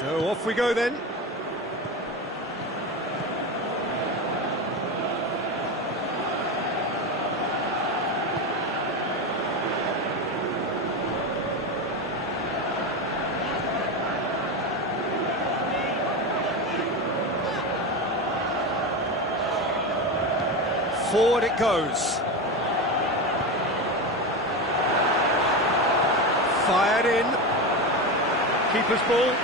So off we go then. Forward it goes. Fired in. Keeper's ball.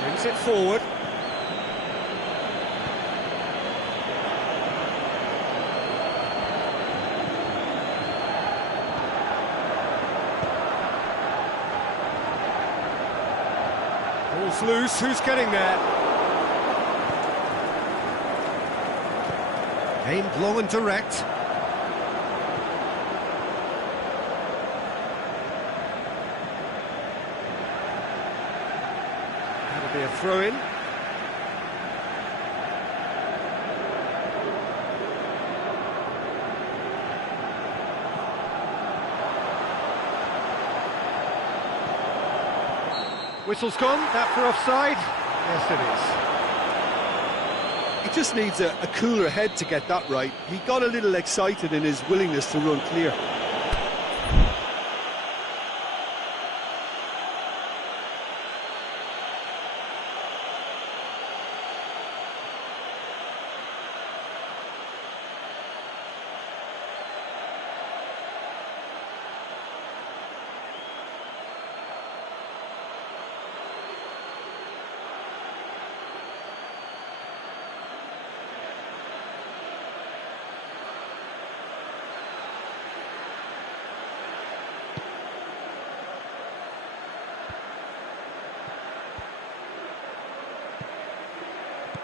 Brings it forward. Ball's loose, who's getting there? Aimed low and direct. That'll be a throw-in. Whistle's gone, that for offside? Yes, it is. He just needs a cooler head to get that right. He got a little excited in his willingness to run clear.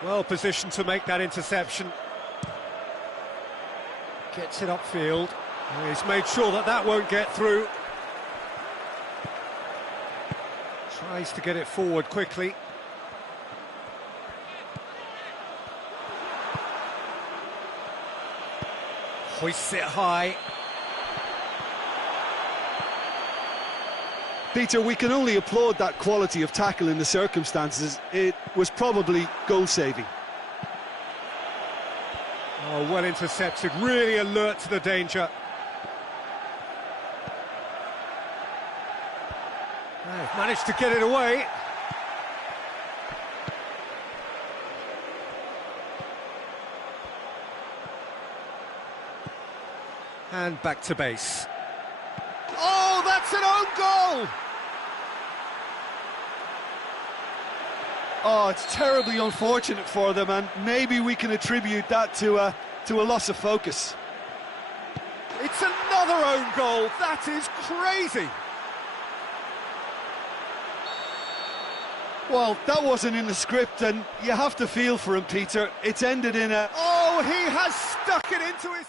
Well positioned to make that interception. Gets it upfield. He's made sure that that won't get through. Tries to get it forward quickly. Hoists it high. Peter, we can only applaud that quality of tackle in the circumstances. It was probably goal-saving. Oh, well intercepted, really alert to the danger. They've managed to get it away. And back to base. Oh, that's an own goal! Oh, it's terribly unfortunate for them, and maybe we can attribute that to a loss of focus. It's another own goal. That is crazy. Well, that wasn't in the script, and you have to feel for him, Peter. It's ended in a... Oh, he has stuck it into his...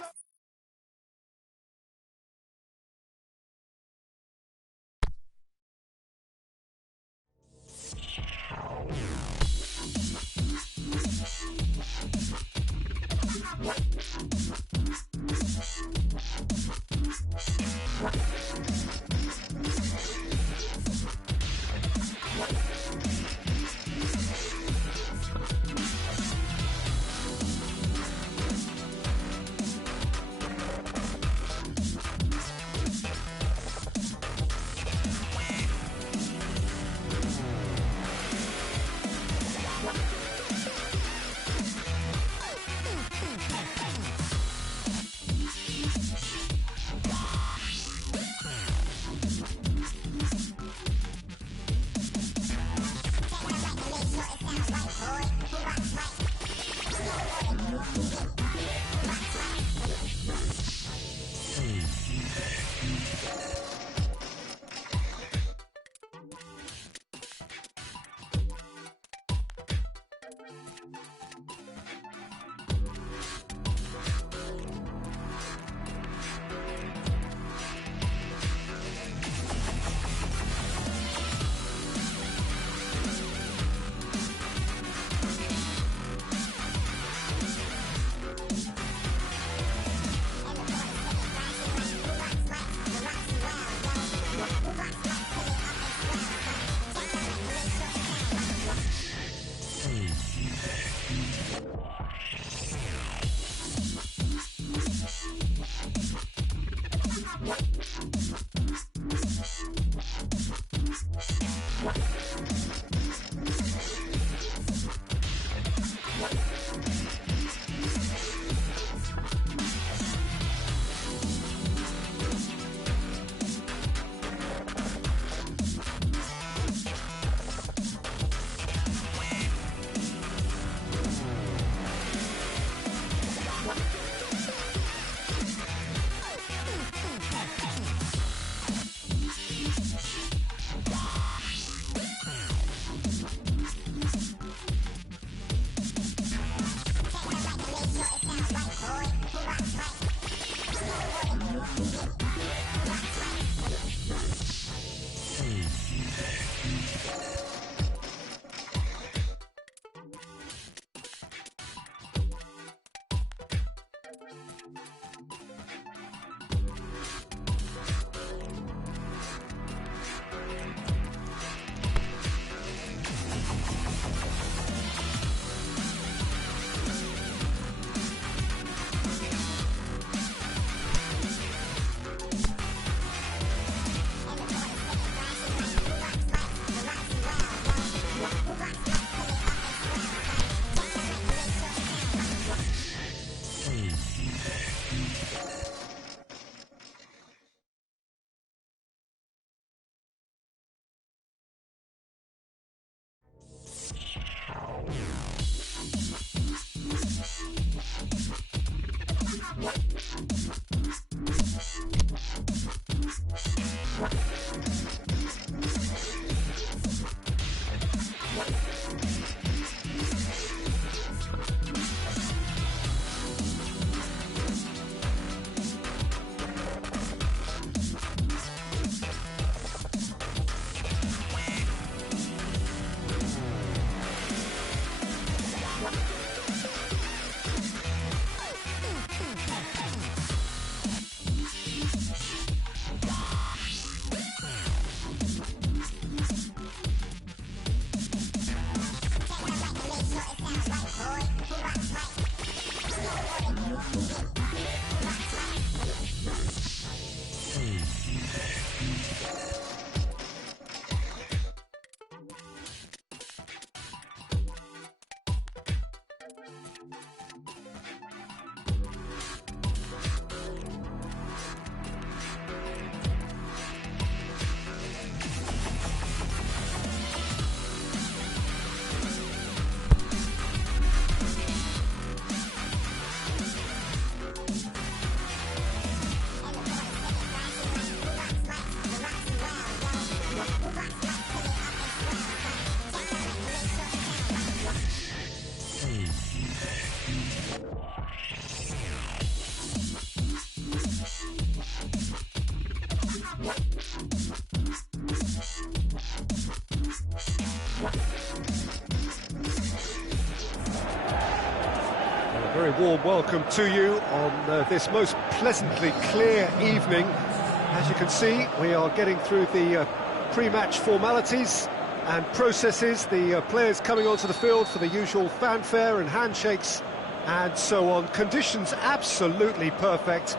Very warm welcome to you on this most pleasantly clear evening. As you can see, we are getting through the pre-match formalities and processes, the players coming onto the field for the usual fanfare and handshakes and so on. Conditions absolutely perfect.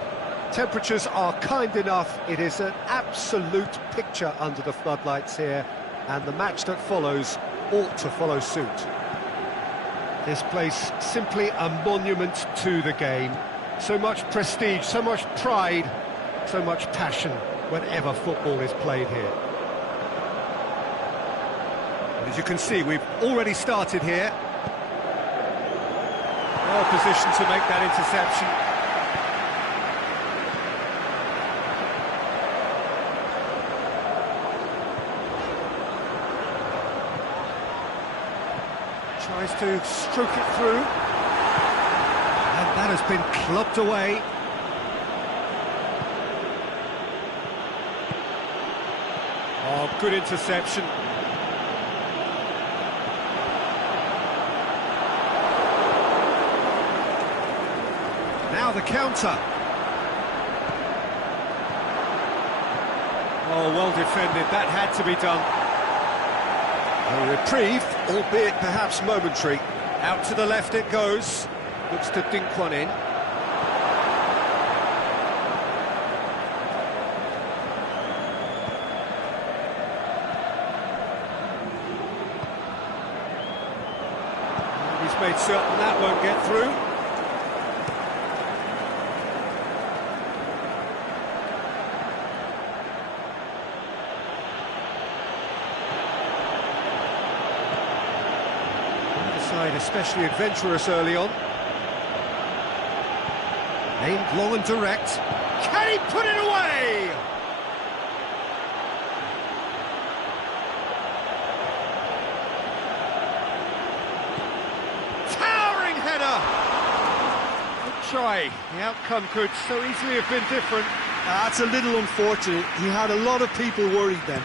Temperatures are kind enough. It is an absolute picture under the floodlights here, and the match that follows ought to follow suit. This place simply a monument to the game. So much prestige, so much pride, so much passion whenever football is played here. And as you can see, we've already started here. Well positioned to make that interception. Tries to stroke it through, and that has been clubbed away. Oh, good interception. Now the counter. Oh, well defended, that had to be done. A reprieve, albeit perhaps momentary. Out to the left it goes. Looks to dink one in. made certain that won't get through. The side especially adventurous early on. Aimed long and direct. Can he put it away? Towering header! Good try. The outcome could so easily have been different. That's a little unfortunate. He had a lot of people worried then.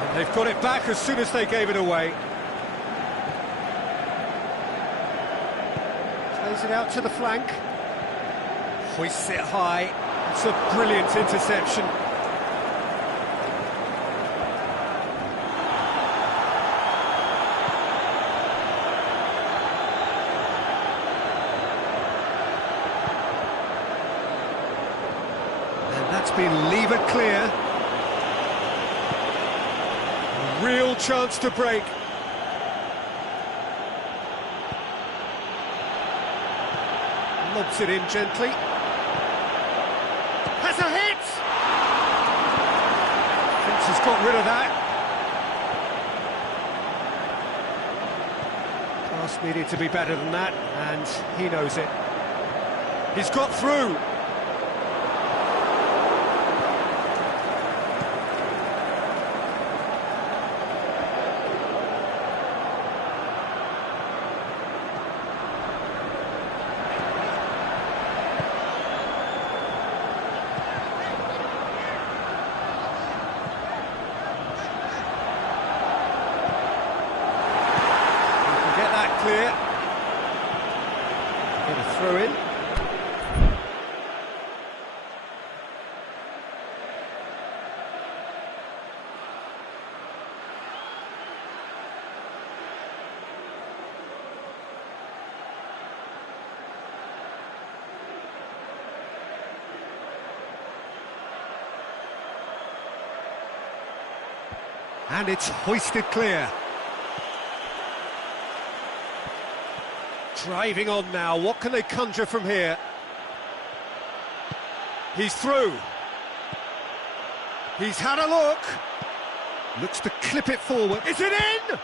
And they've got it back as soon as they gave it away. Plays it out to the flank. Hoists it high. It's a brilliant interception. And that's been levered clear. A real chance to break. Lobs it in gently. Has a hit! Fence has got rid of that. Pass needed to be better than that, and he knows it. He's got through. Clear. Get a throw in. And it's hoisted clear. Driving on now, what can they conjure from here? He's through. He's had a look. Looks to clip it forward. Is it in?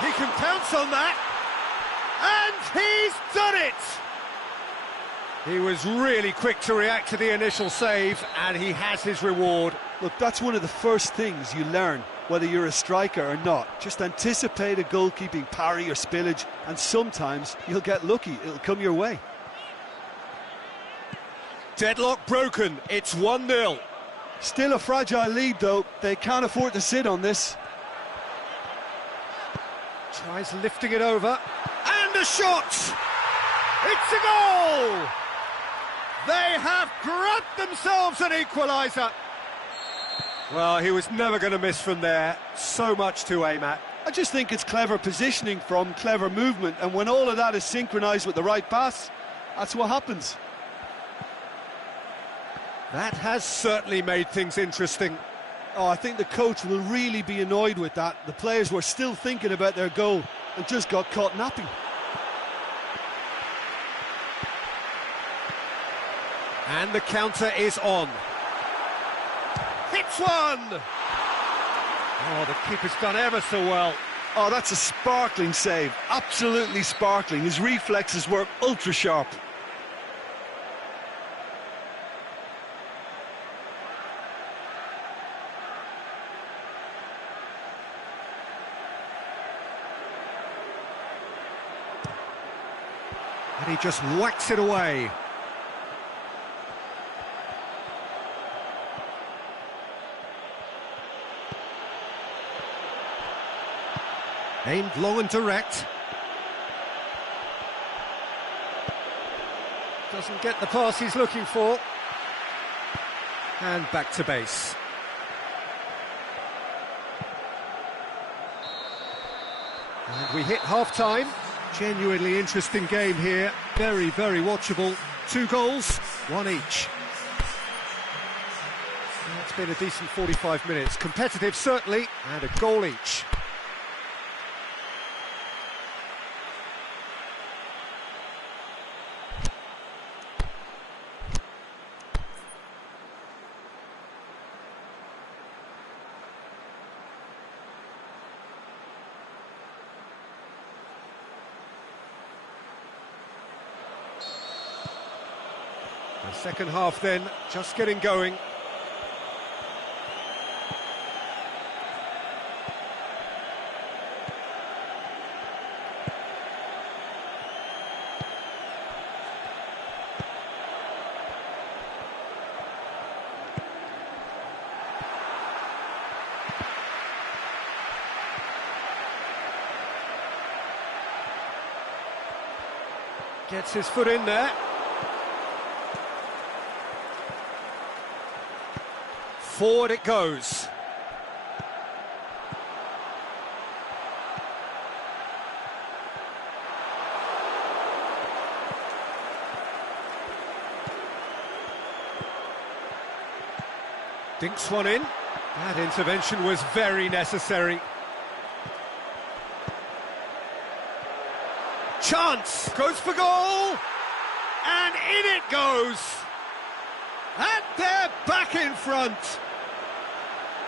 He can pounce on that. And he's done it! He was really quick to react to the initial save, and he has his reward. Look, that's one of the first things you learn, whether you're a striker or not. Just anticipate a goalkeeping parry or spillage, and sometimes you'll get lucky, it'll come your way. Deadlock broken, it's 1-0. Still a fragile lead though, they can't afford to sit on this. Tries lifting it over, and a shot! It's a goal! They have grabbed themselves an equaliser. Well, he was never going to miss from there. So much to aim at. I just think it's clever positioning from clever movement, and when all of that is synchronised with the right pass, that's what happens. That has certainly made things interesting. Oh, I think the coach will really be annoyed with that. The players were still thinking about their goal and just got caught napping. And the counter is on. Hits one! Oh, the keeper's done ever so well. Oh, that's a sparkling save. Absolutely sparkling. His reflexes were ultra sharp. And he just whacks it away. Aimed long and direct. Doesn't get the pass he's looking for. And back to base. And we hit half-time. Genuinely interesting game here. Very, very watchable. 2 goals, 1 each. It's been a decent 45 minutes. Competitive, certainly, and a goal each. The second half then, just getting going. Gets his foot in there. Forward it goes. Dinks one in. That intervention was very necessary. Chance, goes for goal, and in it goes. And they're back in front.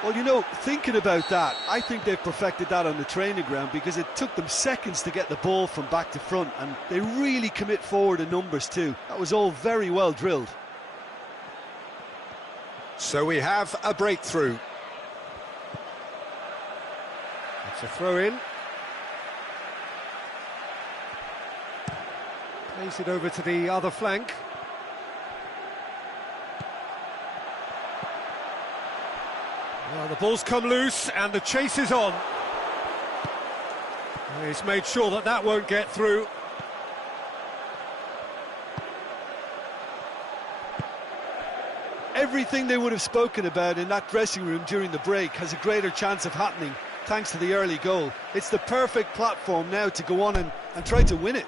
Well, you know, thinking about that, I think they've perfected that on the training ground because it took them seconds to get the ball from back to front, and they really commit forward in numbers too. That was all very well drilled. So we have a breakthrough. It's a throw-in. Plays it over to the other flank. Well, the ball's come loose and the chase is on. He's made sure that that won't get through. Everything they would have spoken about in that dressing room during the break has a greater chance of happening thanks to the early goal. It's the perfect platform now to go on and try to win it.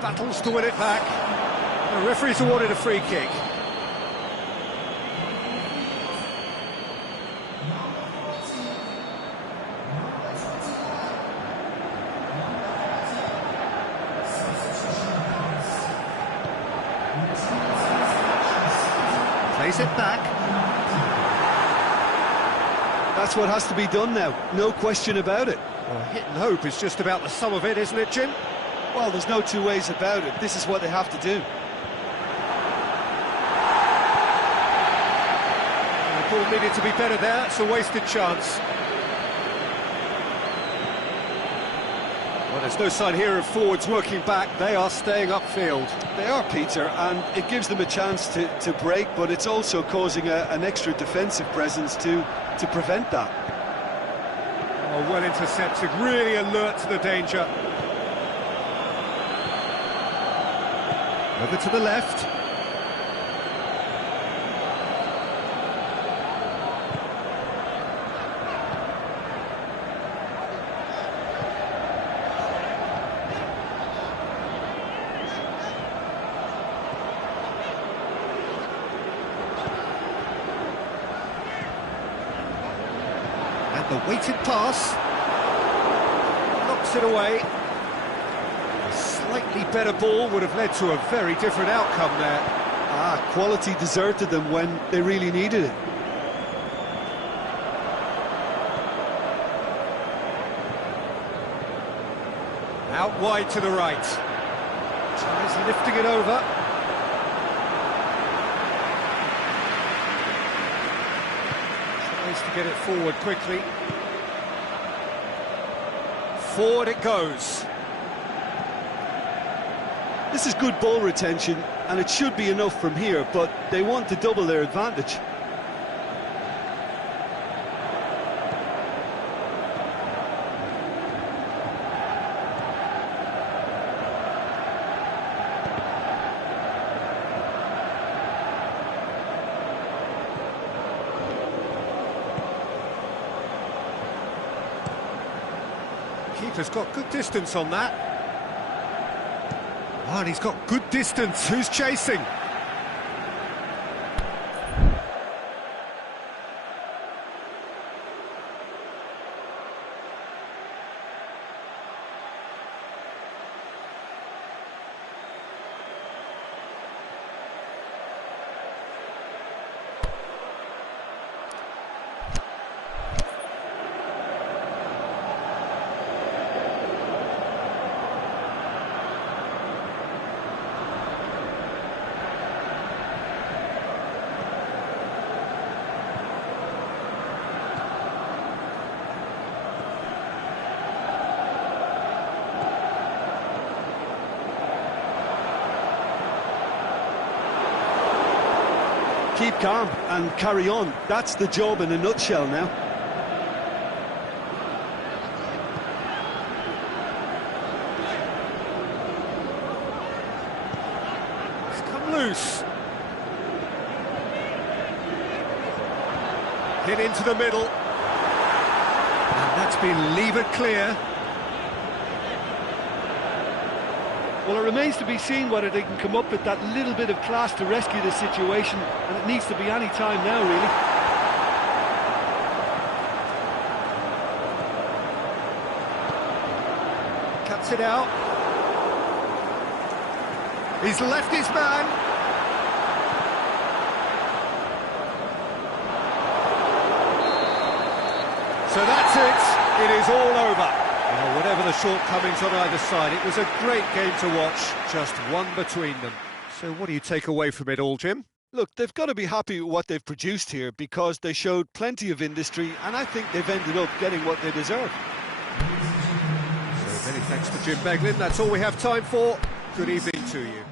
Battles to win it back. The referee's awarded a free kick. Plays it back. That's what has to be done now, no question about it. Well, hit and hope is just about the sum of it, isn't it, Jim? Well, there's no two ways about it. This is what they have to do. The ball needed to be better there. It's a wasted chance. Well, there's no sign here of forwards working back. They are staying upfield. They are, Peter, and it gives them a chance to break, but it's also causing an extra defensive presence to prevent that. Oh, well intercepted, really alert to the danger. Over to the left. And the weighted pass knocks it away. Slightly better ball would have led to a very different outcome there. Quality deserted them when they really needed it. Out wide to the right. Tries lifting it over. Tries to get it forward quickly. Forward it goes. This is good ball retention, and it should be enough from here, but they want to double their advantage. Keeper's got good distance on that. Oh, and he's got good distance. Who's chasing? Keep calm and carry on. That's the job in a nutshell now. It's come loose. Hit into the middle. And that's been levered clear. Well, it remains to be seen whether they can come up with that little bit of class to rescue the situation, and it needs to be any time now, really. Cuts it out. He's left his man. So that's it. It is all over. Well, whatever the shortcomings on either side, it was a great game to watch, just one between them. So what do you take away from it all, Jim? Look, they've got to be happy with what they've produced here, because they showed plenty of industry, and I think they've ended up getting what they deserve. So many thanks to Jim Beglin. That's all we have time for. Good evening to you.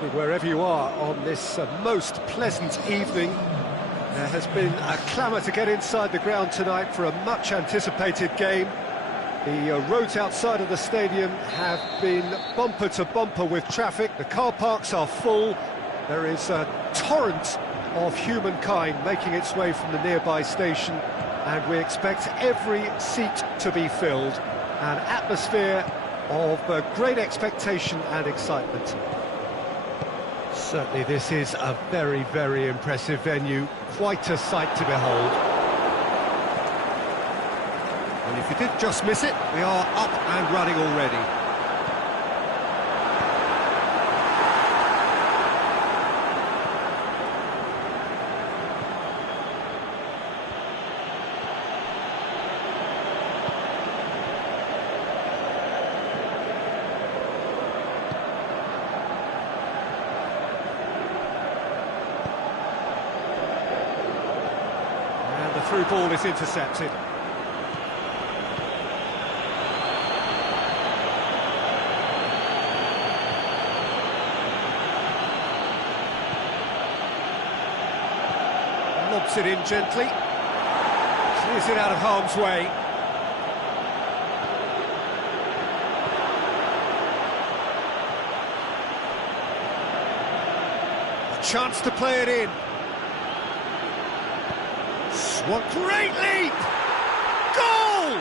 Wherever you are on this most pleasant evening, there has been a clamour to get inside the ground tonight for a much-anticipated game. The roads outside of the stadium have been bumper to bumper with traffic. The car parks are full. There is a torrent of humankind making its way from the nearby station, and we expect every seat to be filled. An atmosphere of great expectation and excitement. Certainly this is a very, very impressive venue. Quite a sight to behold. And if you did just miss it, we are up and running already. And the through ball is intercepted. Lobs it in gently, clears it out of harm's way. A chance to play it in. Swat, great leap! Goal!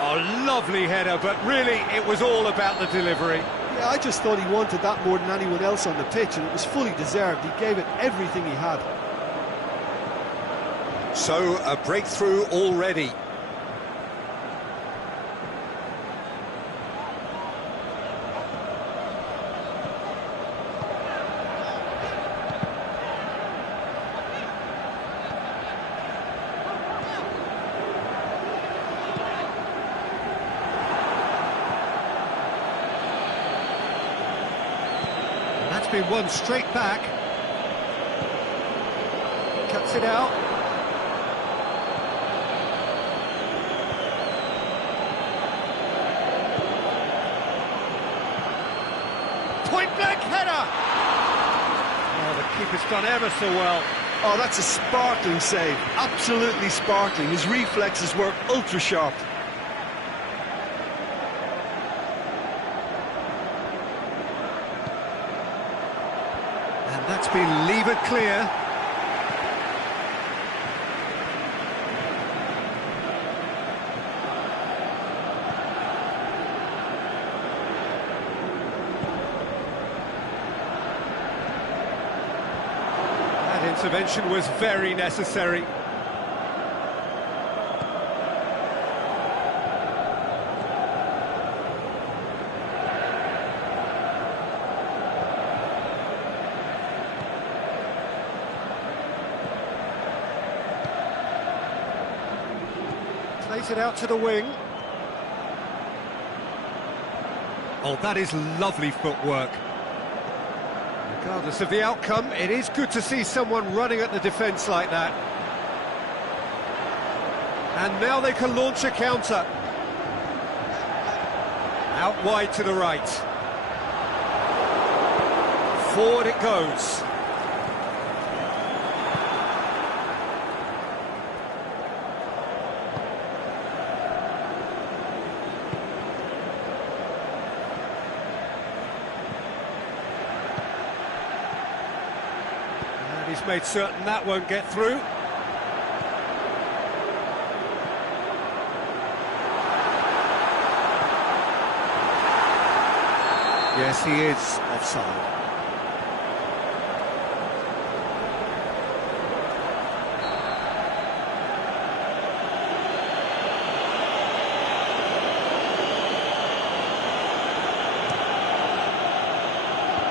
A lovely header, but really it was all about the delivery. Yeah, I just thought he wanted that more than anyone else on the pitch, and it was fully deserved. He gave it everything he had. So, a breakthrough already. That's been won straight back. Cuts it out. Point blank header! Oh, the keeper's done ever so well. Oh, that's a sparkling save. Absolutely sparkling. His reflexes were ultra sharp. And that's been levered clear. That intervention was very necessary. Plays it out to the wing. Oh, that is lovely footwork. Regardless of the outcome, it is good to see someone running at the defence like that. And now they can launch a counter. Out wide to the right. Forward it goes. He's made certain that won't get through. Yes, he is offside.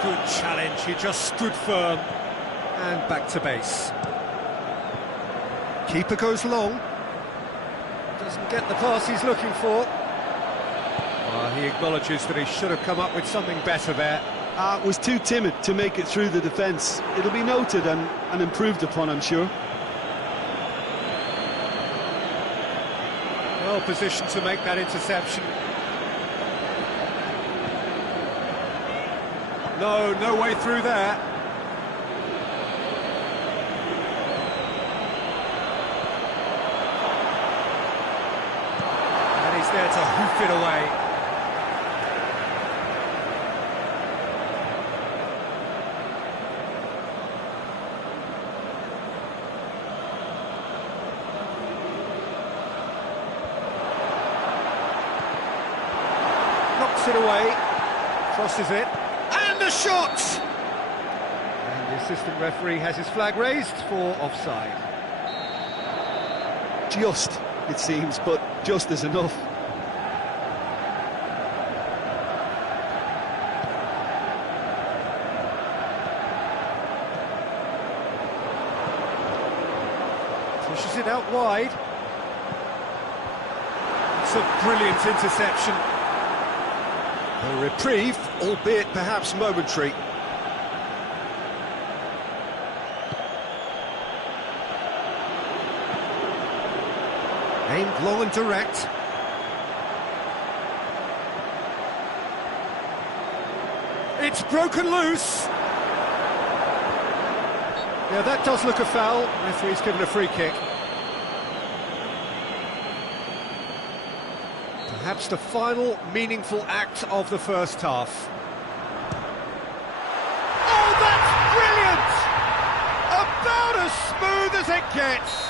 Good challenge, he just stood firm. And back to base. Keeper goes long. Doesn't get the pass he's looking for. He acknowledges that he should have come up with something better there. Was too timid to make it through the defence. It'll be noted and improved upon, I'm sure. Well positioned to make that interception. No, no way through there. And he's there to hoof it away. Knocks it away, crosses it, and a shot! And the assistant referee has his flag raised for offside. Just, it seems, but just is enough. Pushes it out wide. It's a brilliant interception. A reprieve, albeit perhaps momentary. Aimed long and direct. It's broken loose. Yeah, that does look a foul. Referee's given a free kick. Perhaps the final meaningful act of the first half. Oh, that's brilliant! About as smooth as it gets.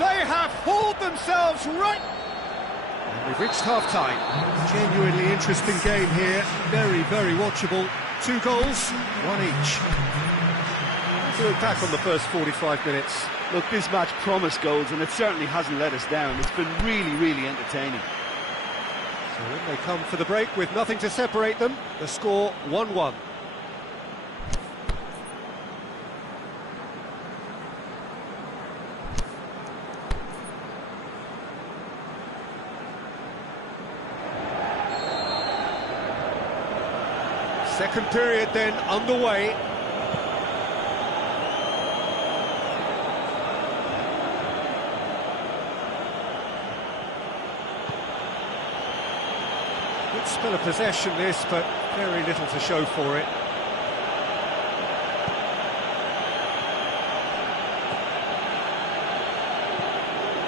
They have hauled themselves right... And we've reached half-time. Genuinely interesting game here. Very, very watchable. 2 goals, 1 each. Let's look back on the first 45 minutes. Look, this match promised goals, and it certainly hasn't let us down. It's been really, really entertaining. So when they come for the break with nothing to separate them, the score 1-1. Second period then underway. Good spell of possession this, but very little to show for it.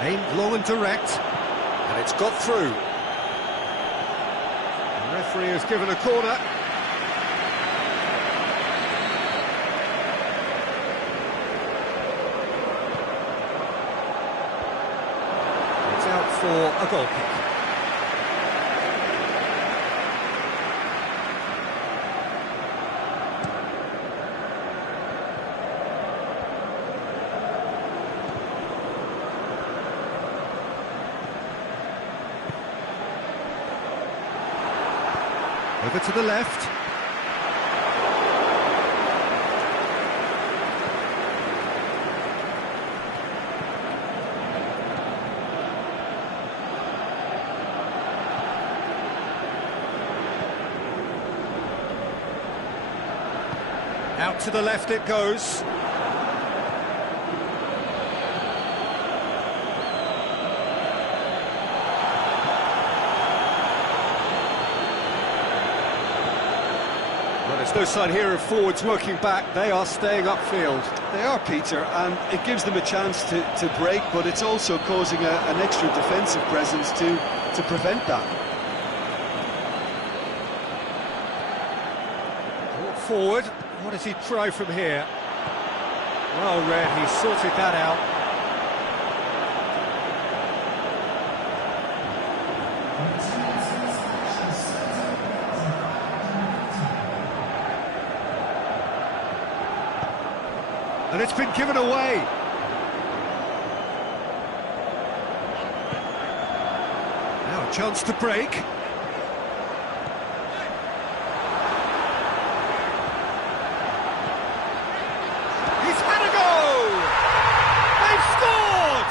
Aimed long and direct, and it's got through. The referee has given a corner. It's out for a goal kick. Over to the left. Out to the left it goes. There's no sign here of forwards working back. They are staying upfield. They are, Peter, and it gives them a chance to break, but it's also causing an extra defensive presence to prevent that. Brought forward. What does he try from here? Well read, he sorted that out. And it's been given away. Now a chance to break. He's had a go! They've scored!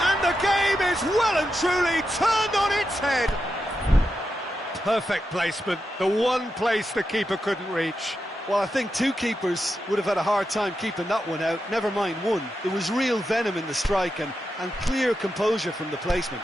And the game is well and truly turned on its head. Perfect placement, the one place the keeper couldn't reach. Well, I think 2 keepers would have had a hard time keeping that one out, never mind 1. There was real venom in the strike and clear composure from the placement.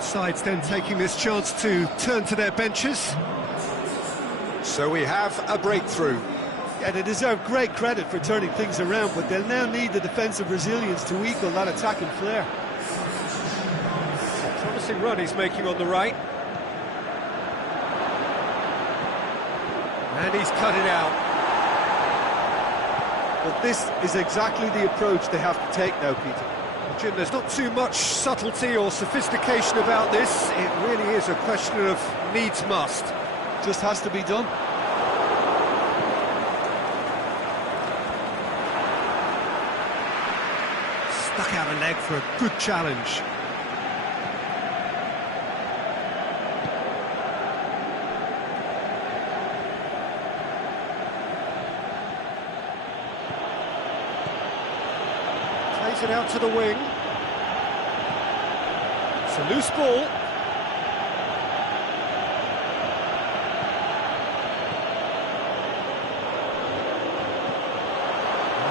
Both sides then taking this chance to turn to their benches. So we have a breakthrough. Yeah, they deserve great credit for turning things around, but they'll now need the defensive resilience to equal that attacking flair. A promising run he's making on the right. And he's cut it out. But this is exactly the approach they have to take now, Peter. Jim, there's not too much subtlety or sophistication about this. It really is a question of needs must. Just has to be done. Stuck out a leg for a good challenge. Plays it out to the wing. It's a loose ball.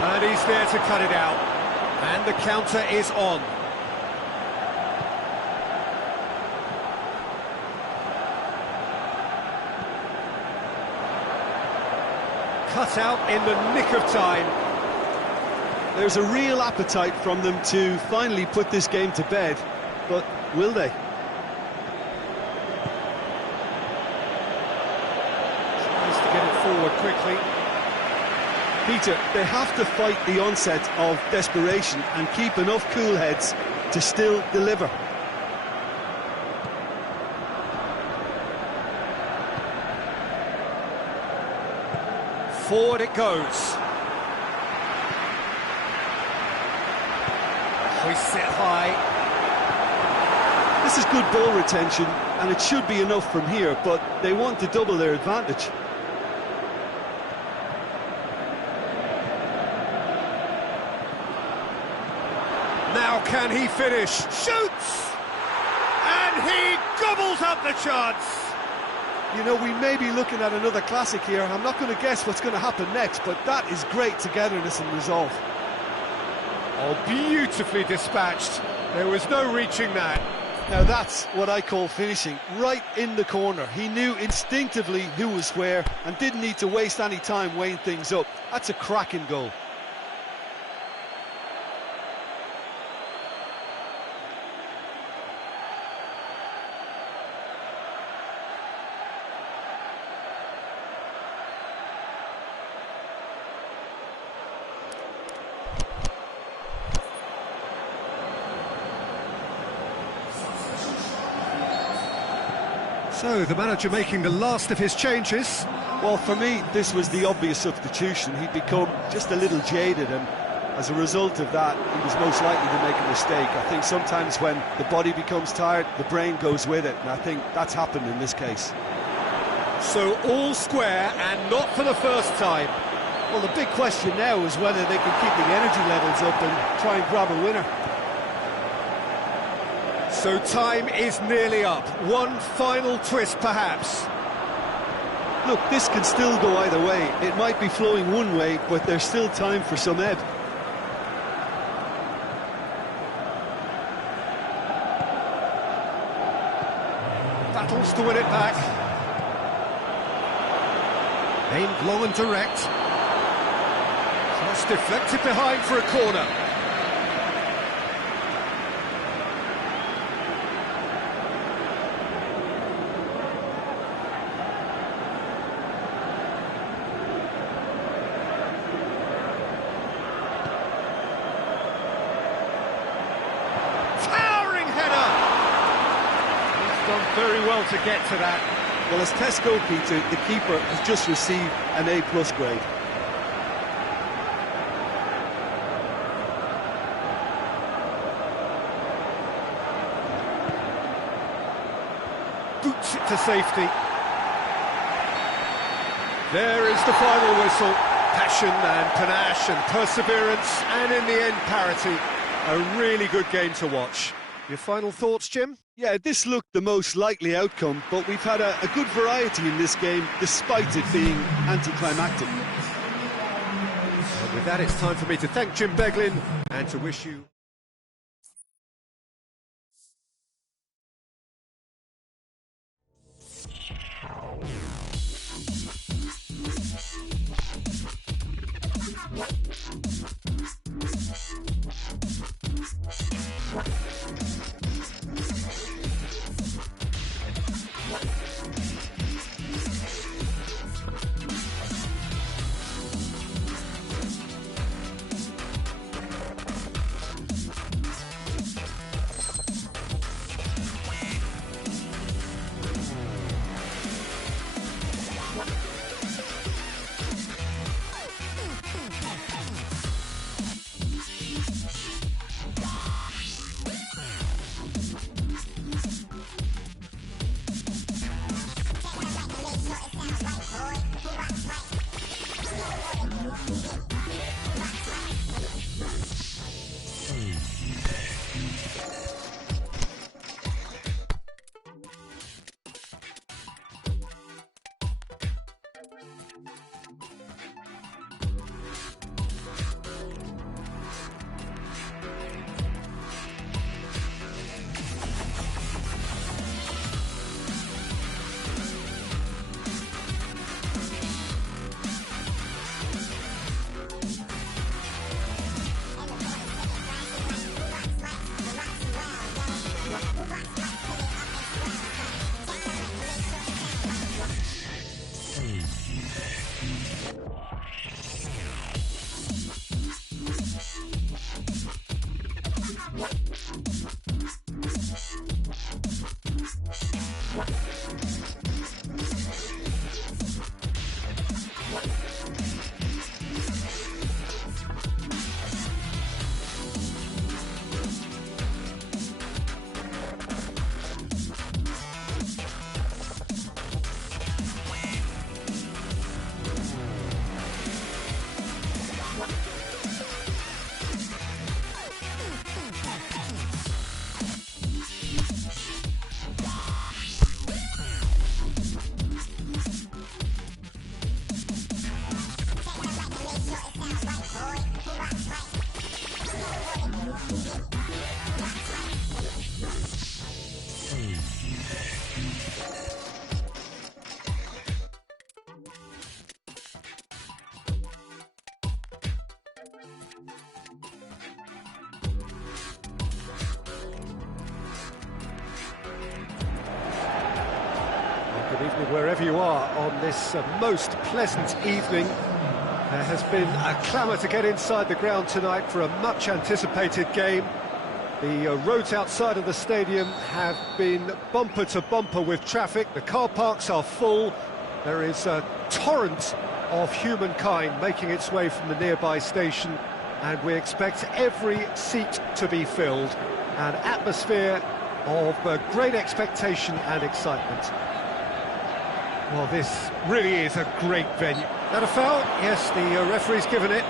And he's there to cut it out. And the counter is on. Cut out in the nick of time. There's a real appetite from them to finally put this game to bed, but will they? Tries to get it forward quickly. Peter, they have to fight the onset of desperation and keep enough cool heads to still deliver. Forward it goes. Hoists it high. This is good ball retention, and it should be enough from here, but they want to double their advantage. Now can he finish? Shoots! And he gobbles up the chance! You know, we may be looking at another classic here. I'm not going to guess what's going to happen next, but that is great togetherness and resolve. Oh, beautifully dispatched. There was no reaching that. Now that's what I call finishing, right in the corner. He knew instinctively who was where and didn't need to waste any time weighing things up. That's a cracking goal. So, the manager making the last of his changes. Well, for me, this was the obvious substitution. He'd become just a little jaded, and as a result of that, he was most likely to make a mistake. I think sometimes when the body becomes tired, the brain goes with it, and I think that's happened in this case. So, all square, and not for the first time. Well, the big question now is whether they can keep the energy levels up and try and grab a winner. So time is nearly up. One final twist, perhaps. Look, this can still go either way. It might be flowing one way, but there's still time for some ebb. Battles to win it back. Aimed long and direct. Cross deflected behind for a corner. Done very well to get to that. Well, as tests go, Peter, the keeper has just received an A+ grade. Boots it to safety. There is the final whistle. Passion and panache and perseverance, and in the end, parity. A really good game to watch. Your final thoughts, Jim? Yeah, this looked the most likely outcome, but we've had a good variety in this game, despite it being anticlimactic. And with that, it's time for me to thank Jim Beglin and to wish you... Good evening wherever you are on this most pleasant evening. There has been a clamour to get inside the ground tonight for a much anticipated game. The roads outside of the stadium have been bumper to bumper with traffic. The car parks are full. There is a torrent of humankind making its way from the nearby station, and we expect every seat to be filled. An atmosphere of great expectation and excitement. Well, this really is a great venue. That a foul? Yes, the referee's given it.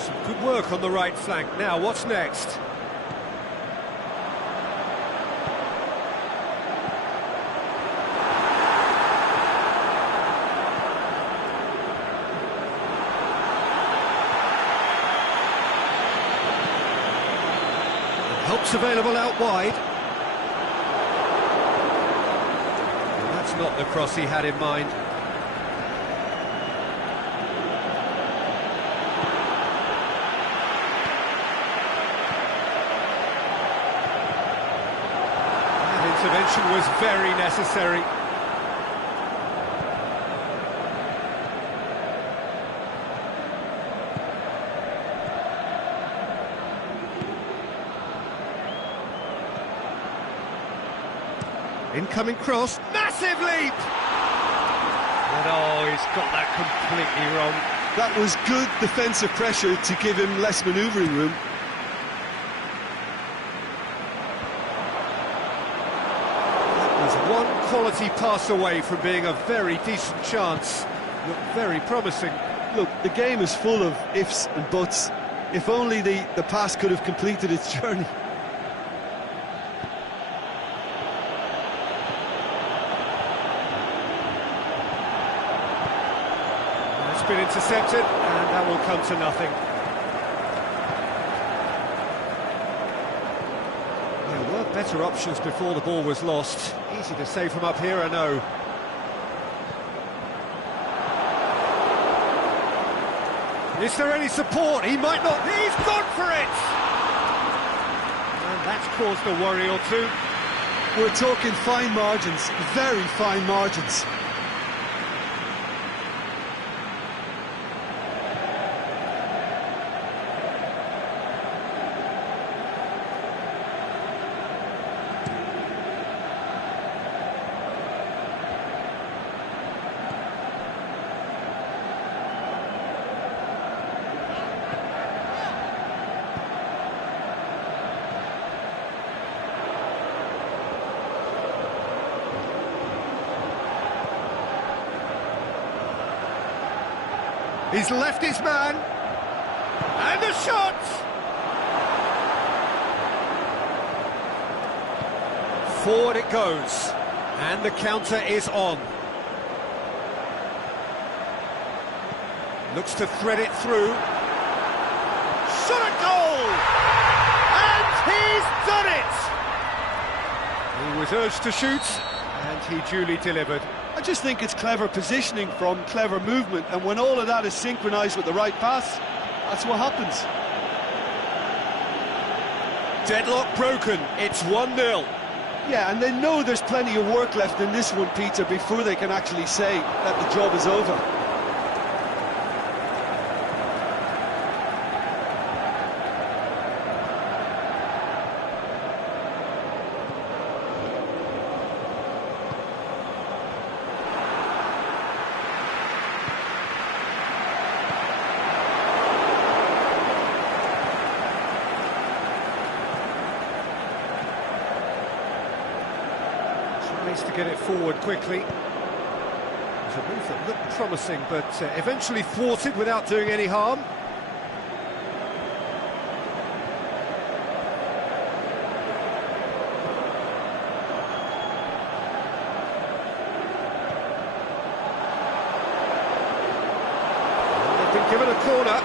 Some good work on the right flank. Now, what's next? Help's available out wide. And that's not the cross he had in mind. That intervention was very necessary. Incoming cross, massive leap! And oh, he's got that completely wrong. That was good defensive pressure to give him less manoeuvring room. That was one quality pass away from being a very decent chance. Looked very promising. Look, the game is full of ifs and buts. If only the pass could have completed its journey. Been intercepted, and that will come to nothing. There were better options before the ball was lost. Easy to say from up here, I know. Is there any support? He might not. He's gone for it! And that's caused a worry or two. We're talking fine margins, very fine margins. He's left his man, and a shot! Forward it goes, and the counter is on. Looks to thread it through. Shot a goal! And he's done it! He was urged to shoot, and he duly delivered. I just think it's clever positioning from clever movement, and when all of that is synchronised with the right pass, that's what happens. Deadlock broken, it's 1-0. Yeah, and they know there's plenty of work left in this one, Peter, before they can actually say that the job is over. Tries to get it forward quickly. It was a move that looked promising, but eventually thwarted without doing any harm. They've been given a corner.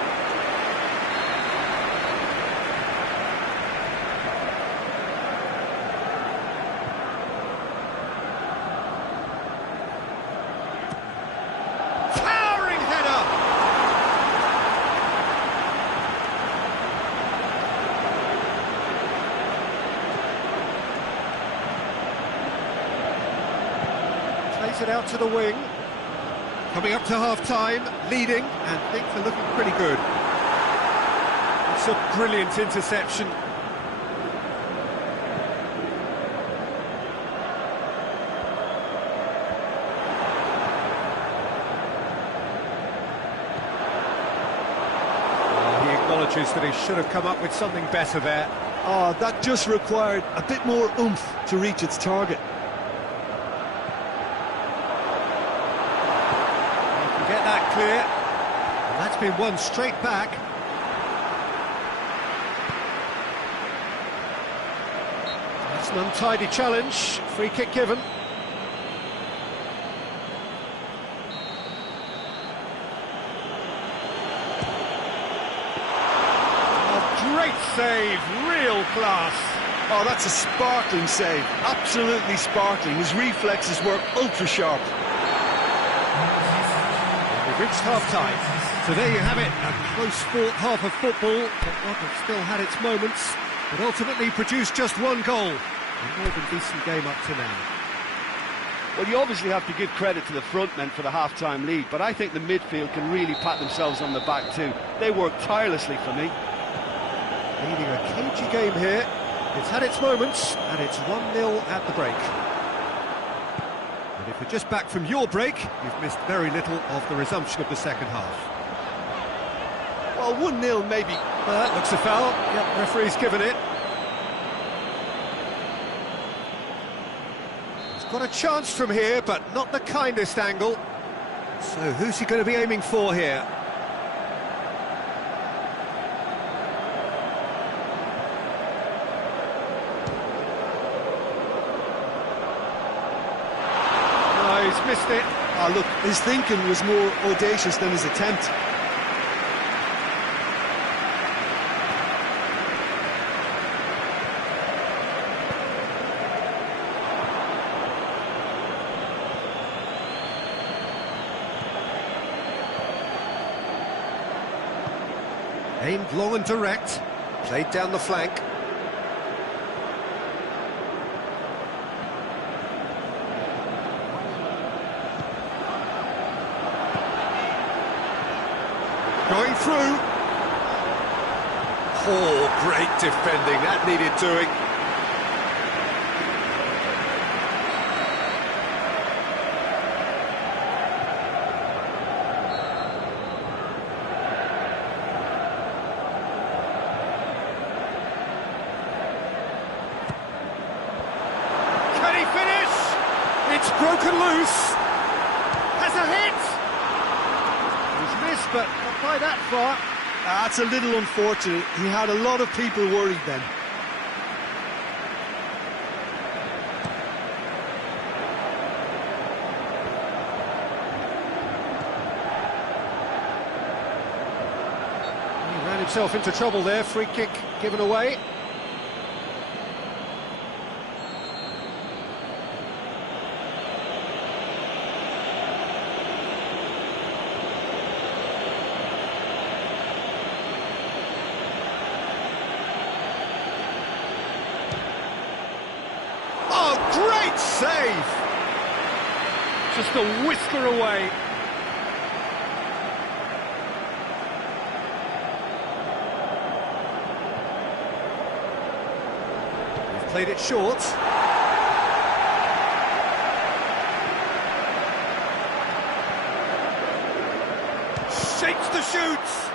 Plays it out to the wing. Coming up to half-time, leading, and things are looking pretty good. It's a brilliant interception. He acknowledges that he should have come up with something better there. Oh, that just required a bit more oomph to reach its target. Get that clear, and that's been won straight back. That's an untidy challenge, free kick given. A great save, real class. Oh, that's a sparkling save, absolutely sparkling. His reflexes were ultra-sharp. We've reached half-time, so there you have it, a close-fought half of football, but one that still had its moments, but ultimately produced just one goal. A more than decent game up to now. Well, you obviously have to give credit to the front men for the half-time lead, but I think the midfield can really pat themselves on the back too. They worked tirelessly for me. Leading a cagey game here, it's had its moments, and it's 1-0 at the break. And if you're just back from your break, you've missed very little of the resumption of the second half. Well, 1-0 maybe. That looks a foul. Yep, referee's given it. He's got a chance from here, but not the kindest angle. So who's he going to be aiming for here? He's missed it. Oh, look, his thinking was more audacious than his attempt. Aimed long and direct, played down the flank. Going through. Oh, great defending, that needed doing. Can he finish? It's broken loose. Has a hit. He's missed, but not by that far. That's a little unfortunate. He had a lot of people worried then. He ran himself into trouble there. Free kick given away. Great save! Just a whisker away. We've played it short. Shakes the shoots.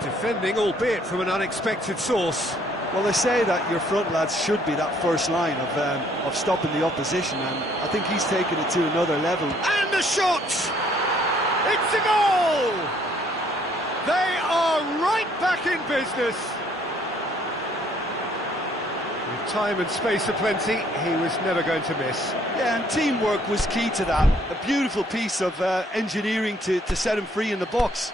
Defending, albeit from an unexpected source. Well, they say that your front lads should be that first line of stopping the opposition, and I think he's taken it to another level. And the shot! It's a goal! They are right back in business. With time and space aplenty, he was never going to miss. Yeah, and teamwork was key to that. A beautiful piece of engineering to set him free in the box.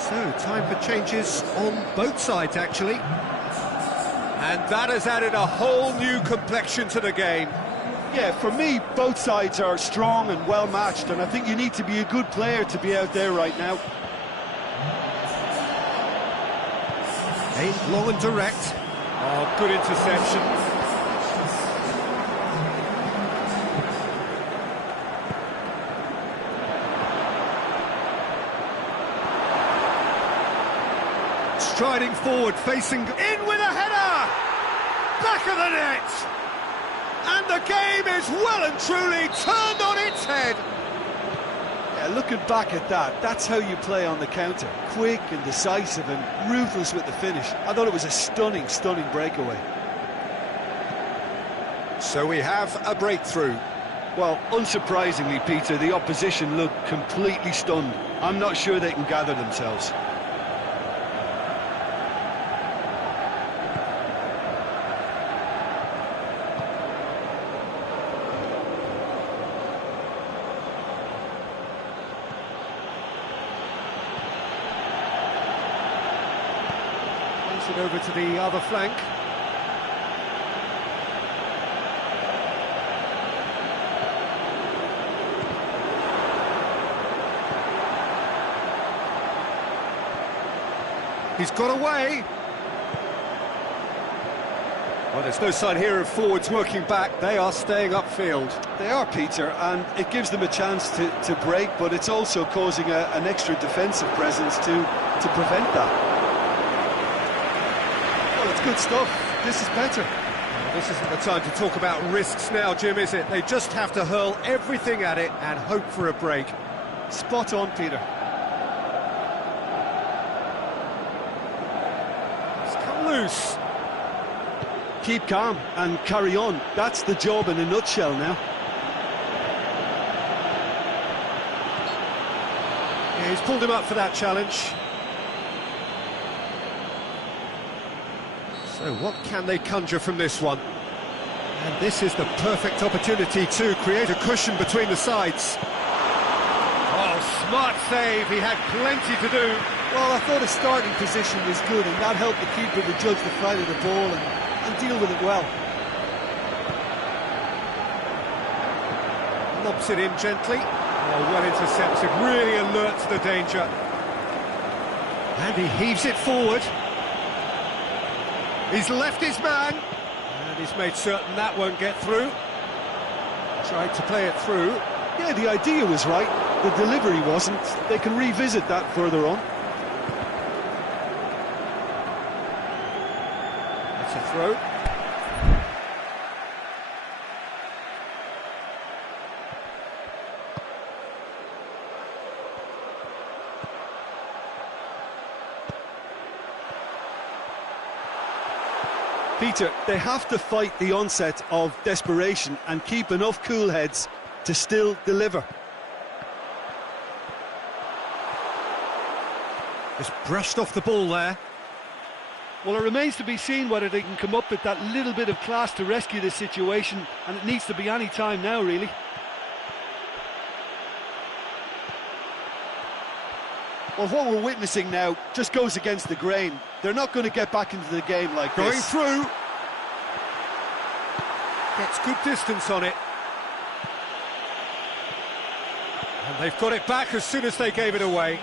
So, time for changes on both sides, actually. And that has added a whole new complexion to the game. Yeah, for me, both sides are strong and well-matched, and I think you need to be a good player to be out there right now. Aimed long and direct. Oh, good interception. Striding forward, facing in with a header! Back of the net! And the game is well and truly turned on its head! Yeah, looking back at that, that's how you play on the counter. Quick and decisive and ruthless with the finish. I thought it was a stunning, stunning breakaway. So we have a breakthrough. Well, unsurprisingly, Peter, the opposition look completely stunned. I'm not sure they can gather themselves. It over to the other flank. He's got away. Well, there's no sign here of forwards working back. They are staying upfield. They are, Peter, and it gives them a chance to break, but it's also causing an extra defensive presence to prevent that. Well, it's good stuff. This is better. Well, this isn't the time to talk about risks now, Jim, is it? They just have to hurl everything at it and hope for a break. Spot on, Peter. It's come loose. Keep calm and carry on. That's the job in a nutshell now. Yeah, he's pulled him up for that challenge. So what can they conjure from this one? And this is the perfect opportunity to create a cushion between the sides. Oh, smart save. He had plenty to do. Well, I thought his starting position was good, and that helped the keeper to judge the flight of the ball and deal with it well. Lobs it in gently. Oh, well intercepted, really alert to the danger. And he heaves it forward. He's left his man. And he's made certain that won't get through. Tried to play it through. Yeah, the idea was right. The delivery wasn't. They can revisit that further on. That's a throw. Peter, they have to fight the onset of desperation and keep enough cool heads to still deliver. Just brushed off the ball there. Well, it remains to be seen whether they can come up with that little bit of class to rescue this situation, and it needs to be any time now, really. Well, what we're witnessing now just goes against the grain. They're not going to get back into the game like Going this. through. Gets good distance on it. And they've got it back as soon as they gave it away.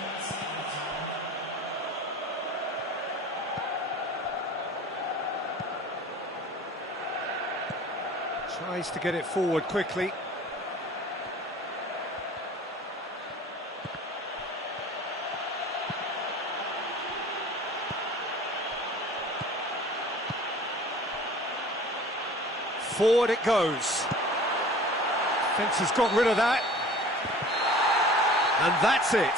Tries to get it forward quickly. Forward it goes. Fence has got rid of that. And that's it.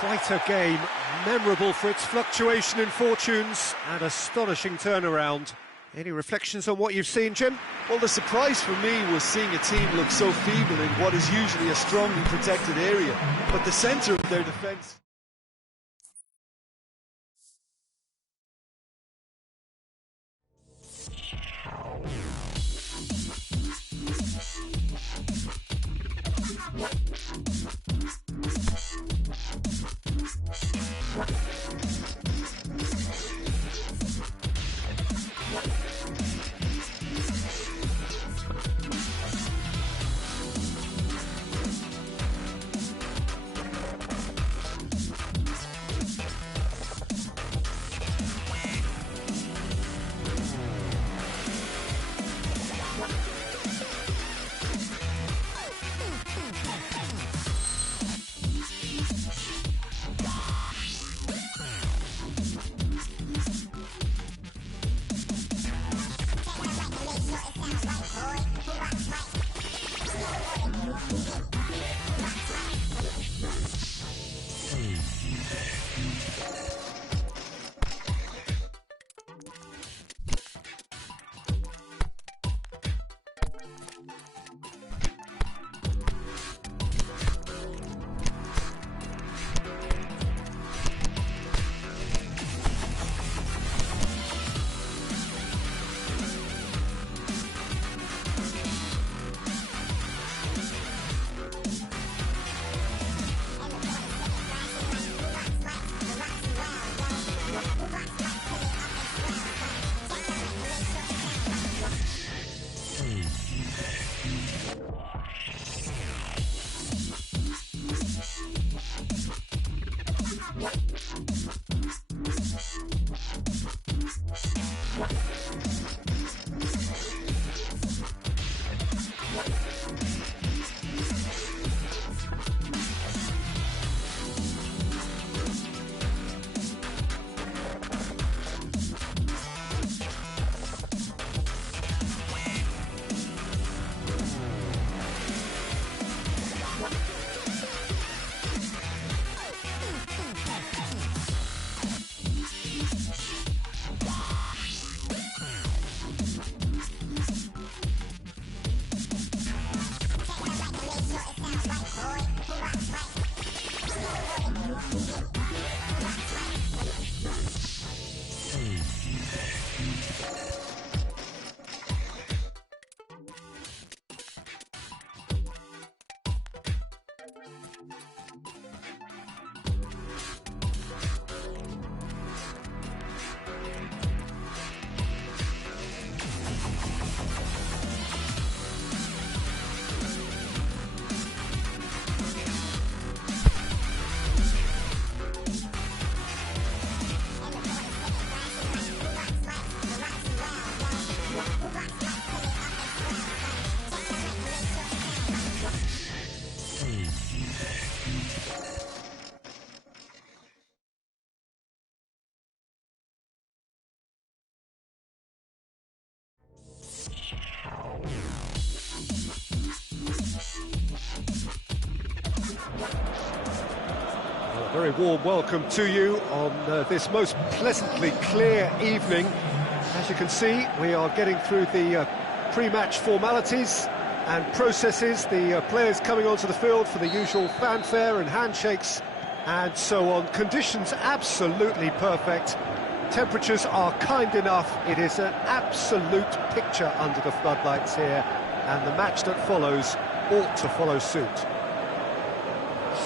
Quite a game, memorable for its fluctuation in fortunes and astonishing turnaround. Any reflections on what you've seen, Jim? Well, the surprise for me was seeing a team look so feeble in what is usually a strongly protected area. But the centre of their defence... Very warm welcome to you on this most pleasantly clear evening. As you can see, we are getting through the pre-match formalities and processes, the players coming onto the field for the usual fanfare and handshakes and so on. Conditions absolutely perfect. Temperatures are kind enough. It is an absolute picture under the floodlights here, and the match that follows ought to follow suit.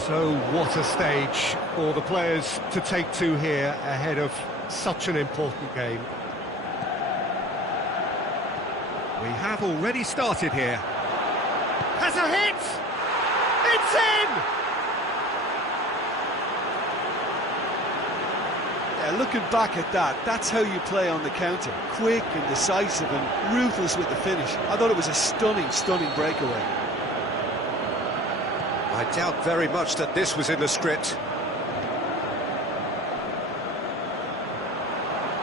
So what a stage for the players to take to here ahead of such an important game. We have already started here. Has a hit! It's in! Yeah, looking back at that, that's how you play on the counter. Quick and decisive and ruthless with the finish. I thought it was a stunning, stunning breakaway. I doubt very much that this was in the script.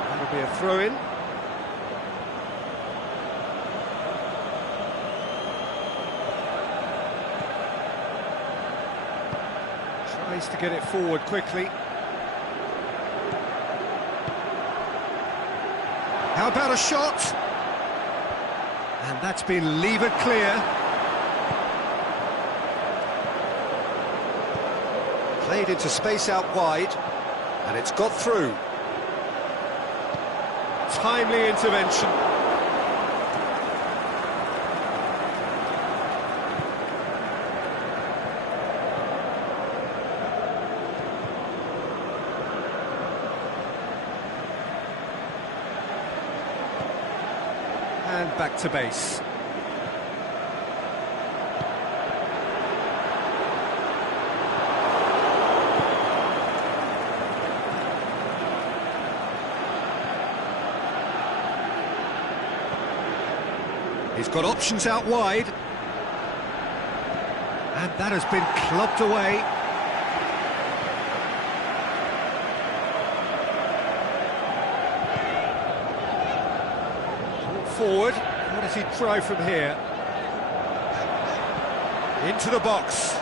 That'll be a throw-in. Tries to get it forward quickly. How about a shot? And that's been levered clear. Played into space out wide, and it's got through. Timely intervention. And back to base. He's got options out wide. And that has been clubbed away. Forward. What does he try from here? Into the box.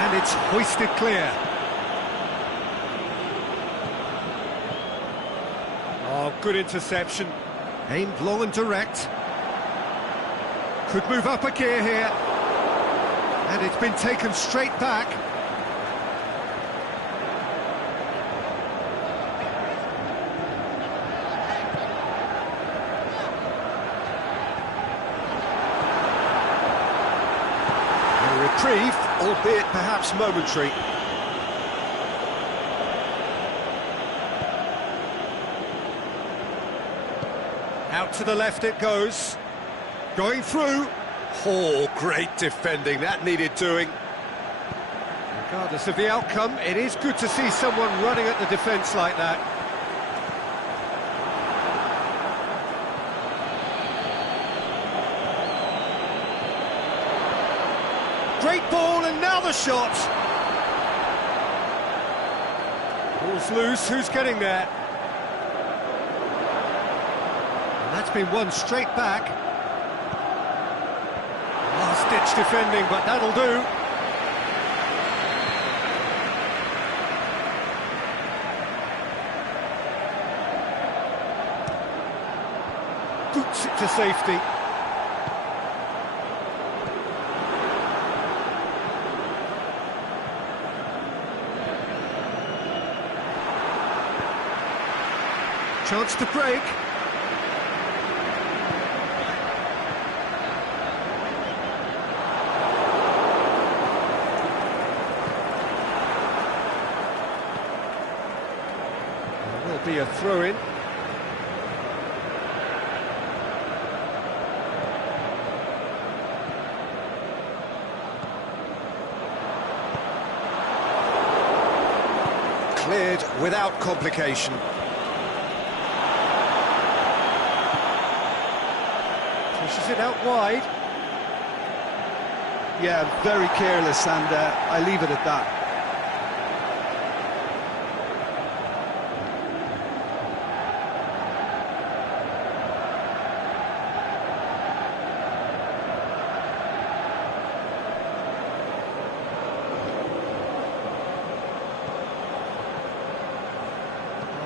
And it's hoisted clear. Oh, good interception. Aimed long and direct. Could move up a gear here. And it's been taken straight back. A reprieve, albeit perhaps momentary. Out to the left it goes. Going through. Oh, great defending. That needed doing. Regardless of the outcome, it is good to see someone running at the defence like that. Great ball, and now the shot. Ball's loose. Who's getting there? That's been won straight back. Last-ditch defending, but that'll do. Boots it to safety. Chance to break. Be a throw-in. Cleared without complication. Pushes it out wide. Yeah, very careless, and I leave it at that.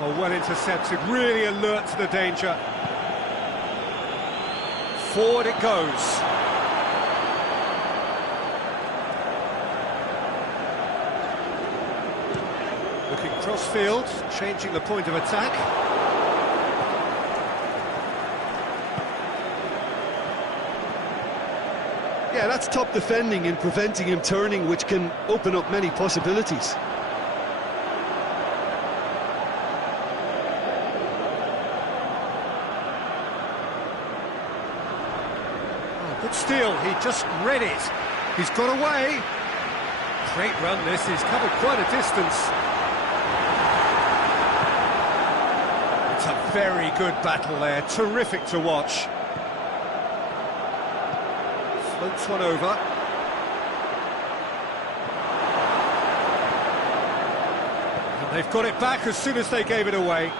Oh, well intercepted, really alert to the danger. Forward it goes. Looking cross-field, changing the point of attack. Yeah, that's top defending and preventing him turning, which can open up many possibilities. Oh, good steal, he just read it. He's got away. Great run this, he's covered quite a distance. It's a very good battle there, terrific to watch. Floats one over. And they've got it back as soon as they gave it away.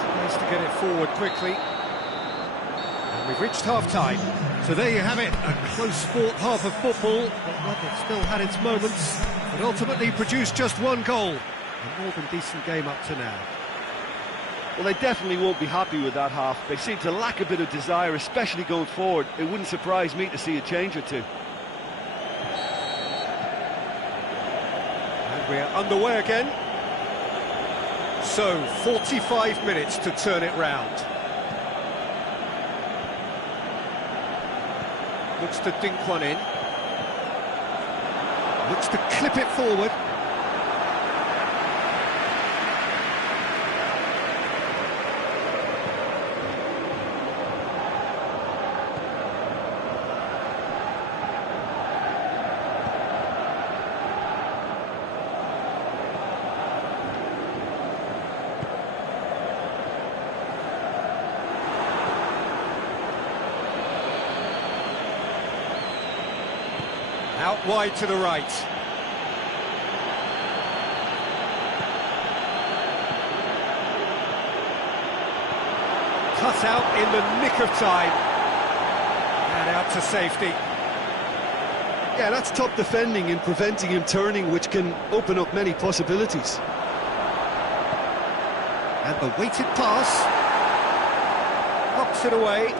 Tries to get it forward quickly. And we've reached half-time. So there you have it, a close-fought half of football, but one that still had its moments, but ultimately produced just one goal. A more than decent game up to now. Well, they definitely won't be happy with that half. They seem to lack a bit of desire, especially going forward. It wouldn't surprise me to see a change or two. And we're underway again. So, 45 minutes to turn it round. Looks to dink one in. Looks to clip it forward. Out wide to the right. Cut out in the nick of time. And out to safety. Yeah, that's top defending and preventing him turning, which can open up many possibilities. And the weighted pass. Knocks it away.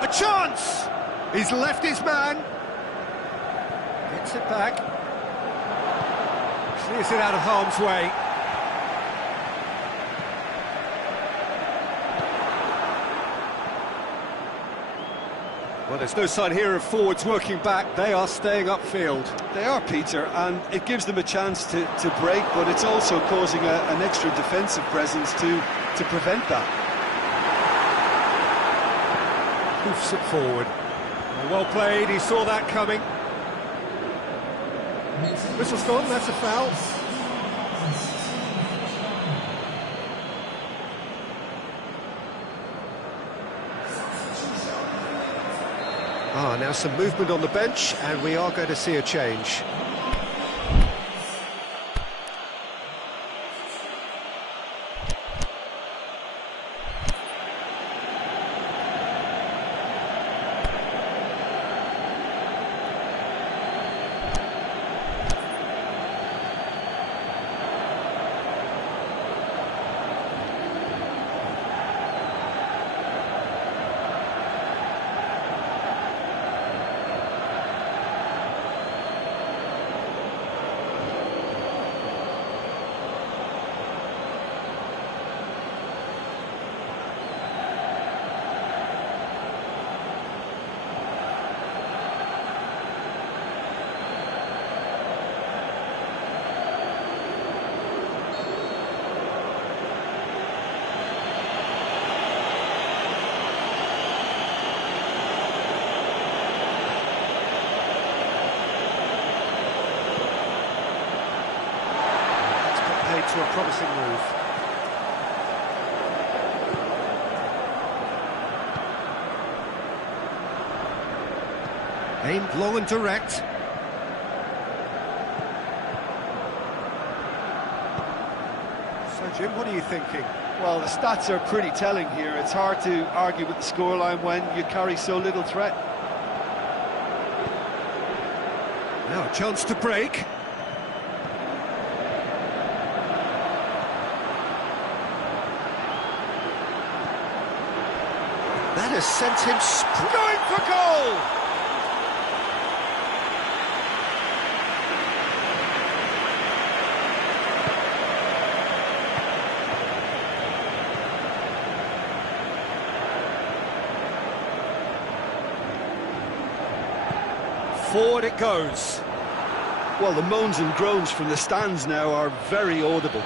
A chance! He's left his man. Gets it back. Clears it out of harm's way. Well, there's no sign here of forwards working back. They are staying upfield. They are, Peter, and it gives them a chance to break, but it's also causing an extra defensive presence to prevent that. Hoofs it forward. Well played, he saw that coming. Whistle's gone, that's a foul. Now some movement on the bench, and we are going to see a change. To a promising move. Aimed long and direct. So, Jim, what are you thinking? Well, the stats are pretty telling here. It's hard to argue with the scoreline when you carry so little threat. Now a chance to break. That has sent him going for goal! Forward it goes. Well, the moans and groans from the stands now are very audible.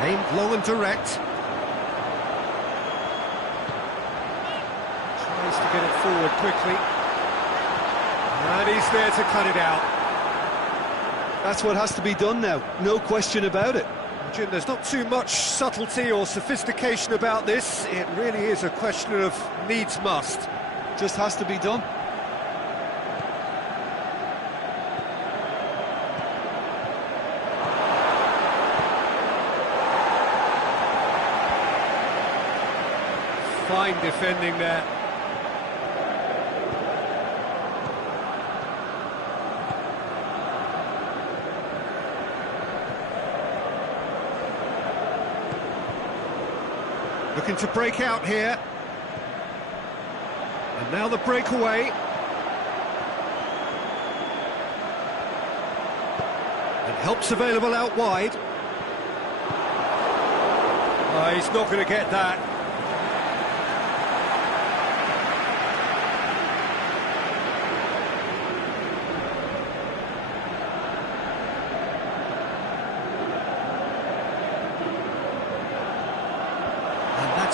Aimed long and direct. Tries to get it forward quickly. And he's there to cut it out. That's what has to be done now, no question about it. Jim, there's not too much subtlety or sophistication about this. It really is a question of needs must. Just has to be done. Fine defending there. Looking to break out here. And now the breakaway. And help's available out wide. Oh, he's not going to get that.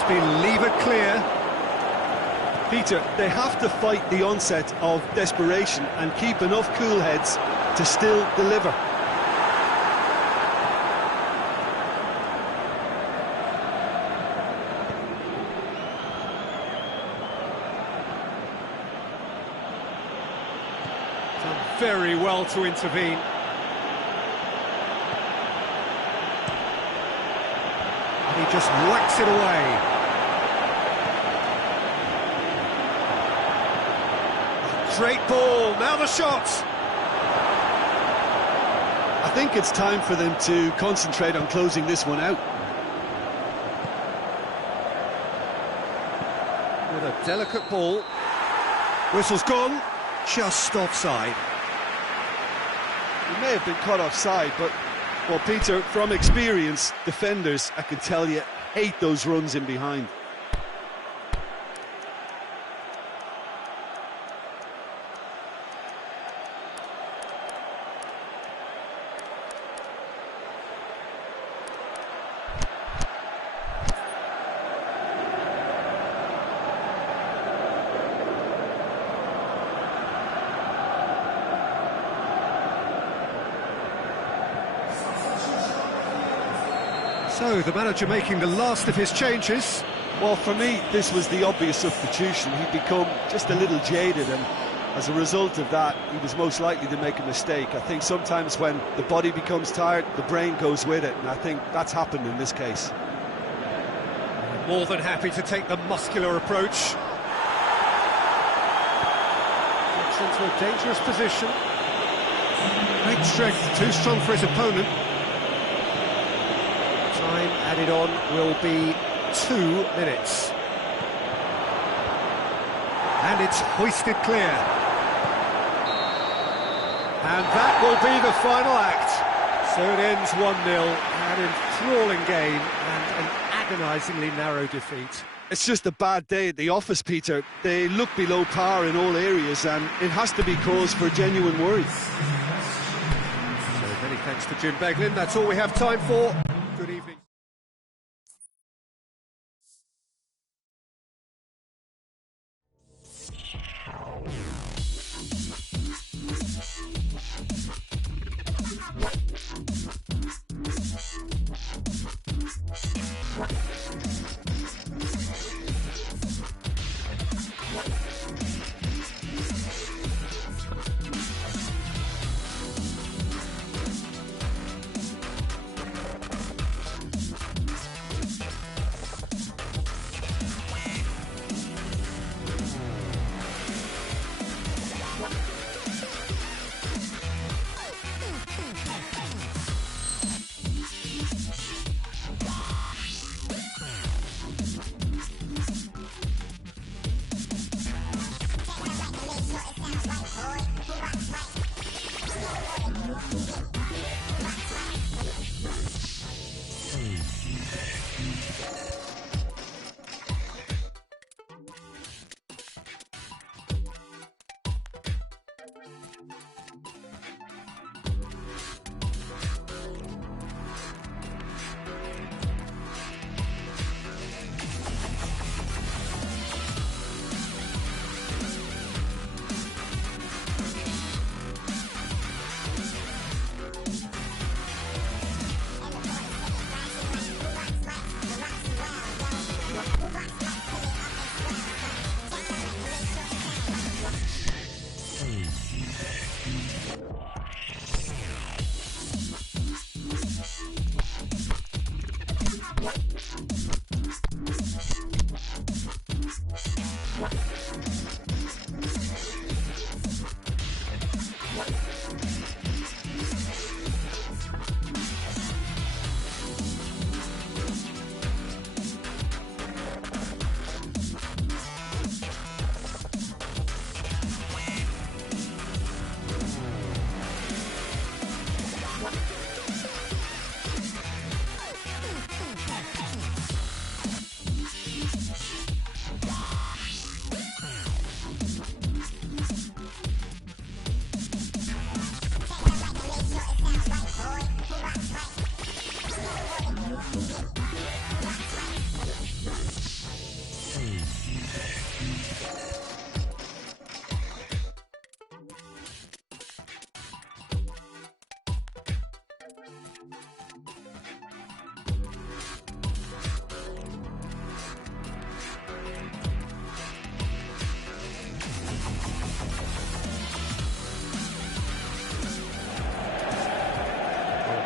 Been levered clear. Peter, they have to fight the onset of desperation and keep enough cool heads to still deliver. Done very well to intervene. And he just whacks it away. Great ball, now the shot! I think it's time for them to concentrate on closing this one out. With a delicate ball. Whistle's gone, just offside. He may have been caught offside, but, well, Peter, from experience, defenders, I can tell you, hate those runs in behind. So, the manager making the last of his changes. Well, for me, this was the obvious substitution. He'd become just a little jaded, and as a result of that, he was most likely to make a mistake. I think sometimes when the body becomes tired, the brain goes with it, and I think that's happened in this case. More than happy to take the muscular approach. Gets into a dangerous position. Great strength, too strong for his opponent. Time added on will be 2 minutes. And it's hoisted clear. And that will be the final act. So it ends 1-0, an enthralling game and an agonisingly narrow defeat. It's just a bad day at the office, Peter. They look below par in all areas, and it has to be cause for genuine worry. So many thanks to Jim Beglin. That's all we have time for. Good evening.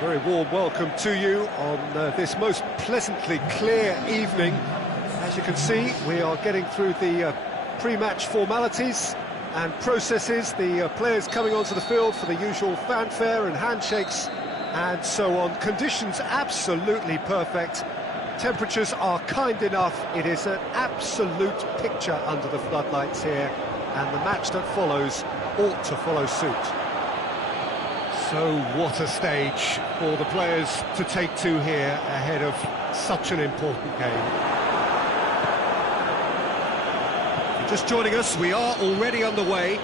Very warm welcome to you on this most pleasantly clear evening. As you can see, we are getting through the pre-match formalities and processes, the players coming onto the field for the usual fanfare and handshakes and so on. Conditions absolutely perfect. Temperatures are kind enough. It is an absolute picture under the floodlights here, and the match that follows ought to follow suit. So what a stage for the players to take to here ahead of such an important game. If you're just joining us, we are already underway.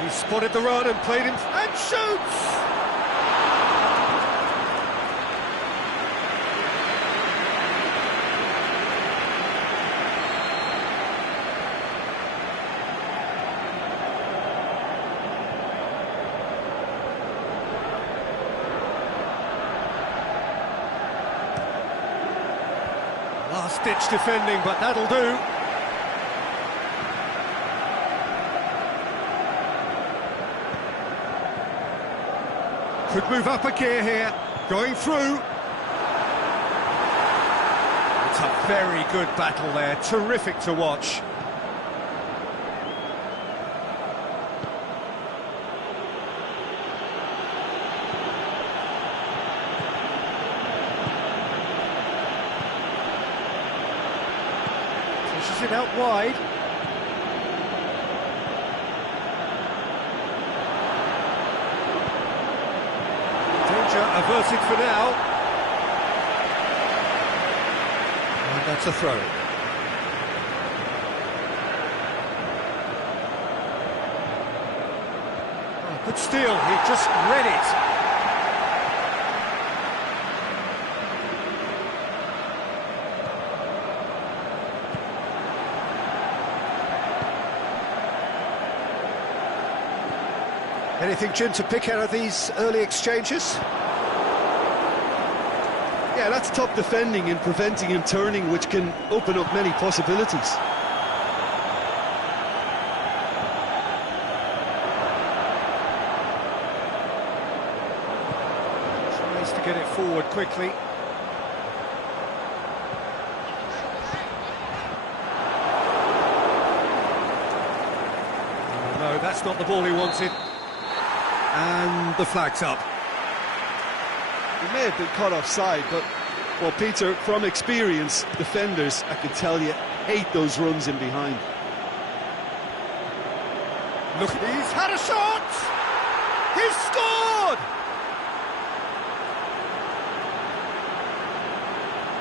He spotted the run and played him and shoots! Last-ditch defending, but that'll do. Could move up a gear here, going through. It's a very good battle there, terrific to watch. Pushes it out wide. Danger averted for now. And that's a throw. Oh, good steal, he just read it. Anything, Jim, to pick out of these early exchanges? Yeah, that's top defending and preventing him turning, which can open up many possibilities. Tries to get it forward quickly. Oh, no, that's not the ball he wanted. And the flag's up. He may have been caught offside, but, well, Peter, from experience, defenders, I can tell you, hate those runs in behind. Look, he's had a shot! He's scored!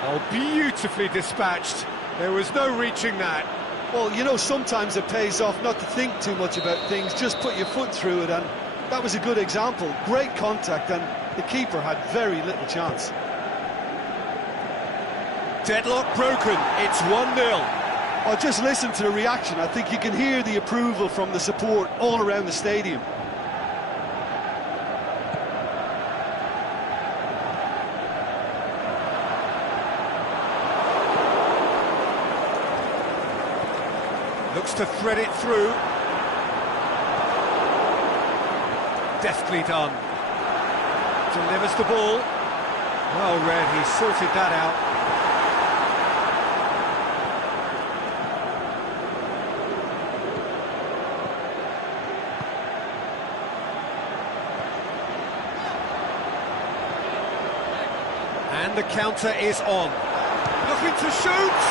Oh, beautifully dispatched. There was no reaching that. Well, you know, sometimes it pays off not to think too much about things, just put your foot through it, and that was a good example. Great contact, and the keeper had very little chance. Deadlock broken, it's 1-0. Oh, just listen to the reaction. I think you can hear the approval from the support all around the stadium. Looks to thread it through. Deftly done. Delivers the ball. Well read, he sorted that out. And the counter is on. Looking to shoot!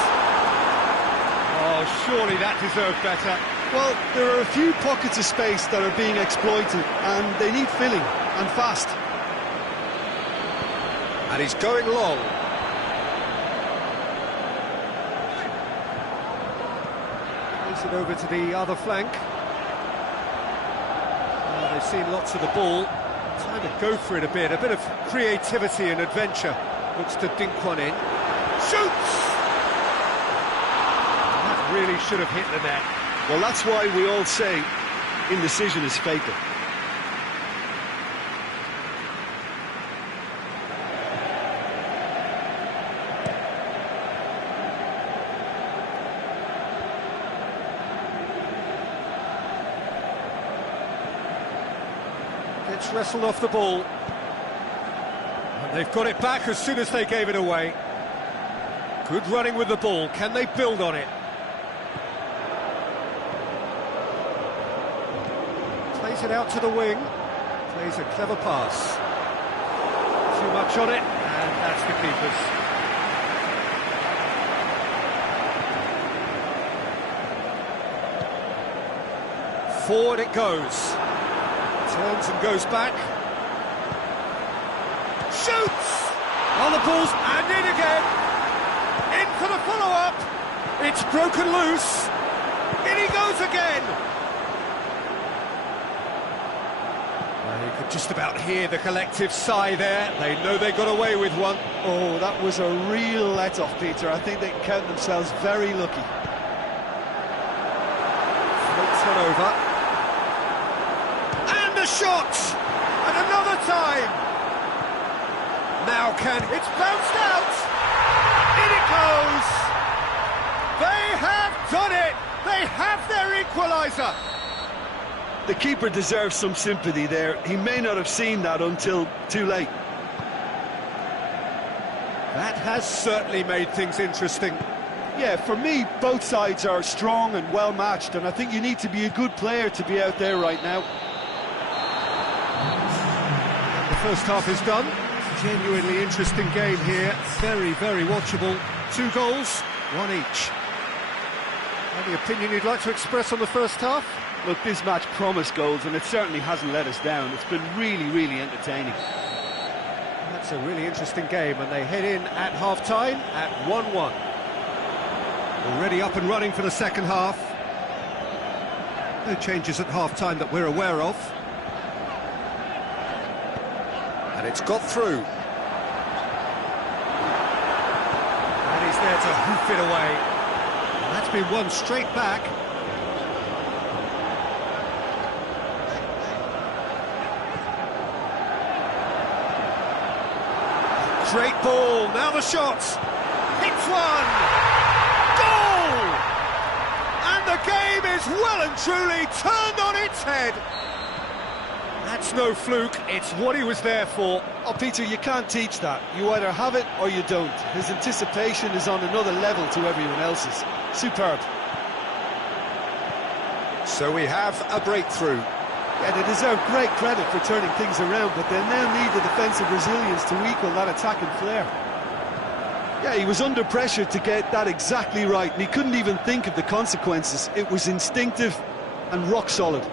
Oh, surely that deserved better. Well, there are a few pockets of space that are being exploited, and they need filling, and fast. And he's going long. Plays it over to the other flank. They've seen lots of the ball. Time to go for it a bit of creativity and adventure. Looks to dink one in. Shoots! That really should have hit the net. Well, that's why we all say indecision is fatal. Gets wrestled off the ball. And they've got it back as soon as they gave it away. Good running with the ball. Can they build on it? Plays it out to the wing. Plays a clever pass. Too much on it, and that's the keeper's. Forward it goes. Turns and goes back. Shoots! On the balls, and in again. In for the follow-up. It's broken loose. In he goes again. You could just about hear the collective sigh there. They know they got away with one. Oh, that was a real let-off, Peter. I think they can count themselves very lucky. Floats one over. And a shot! And another time! Now it's bounced out! In it goes! They have done it! They have their equaliser! The keeper deserves some sympathy there. He may not have seen that until too late. That has certainly made things interesting. Yeah, for me, both sides are strong and well matched, and I think you need to be a good player to be out there right now. And the first half is done. Genuinely interesting game here. Very, very watchable. 2 goals, 1 each. Any opinion you'd like to express on the first half? Look, this match promised goals, and it certainly hasn't let us down. It's been really, really entertaining. That's a really interesting game, and they head in at half-time at 1-1. Already up and running for the second half. No changes at half-time that we're aware of. And it's got through. And he's there to hoof it away. And that's been won straight back. Great ball, now the shot, hits one, goal! And the game is well and truly turned on its head. That's no fluke, it's what he was there for. Oh, Peter, you can't teach that. You either have it or you don't. His anticipation is on another level to everyone else's. Superb. So we have a breakthrough. Yeah, they deserve great credit for turning things around, but they now need the defensive resilience to equal that attacking flair. Yeah, he was under pressure to get that exactly right, and he couldn't even think of the consequences. It was instinctive and rock solid.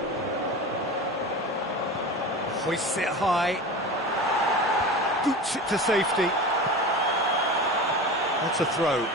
Hoists it high, boots it to safety. That's a throw.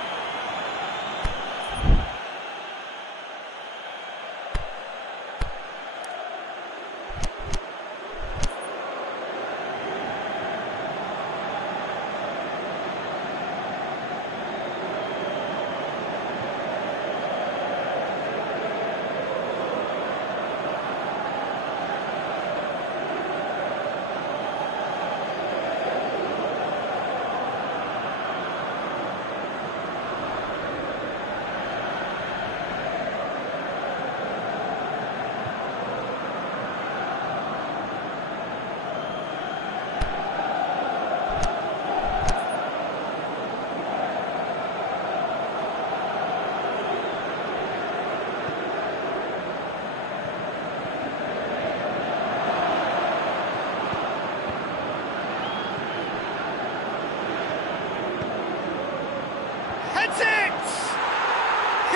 hits it!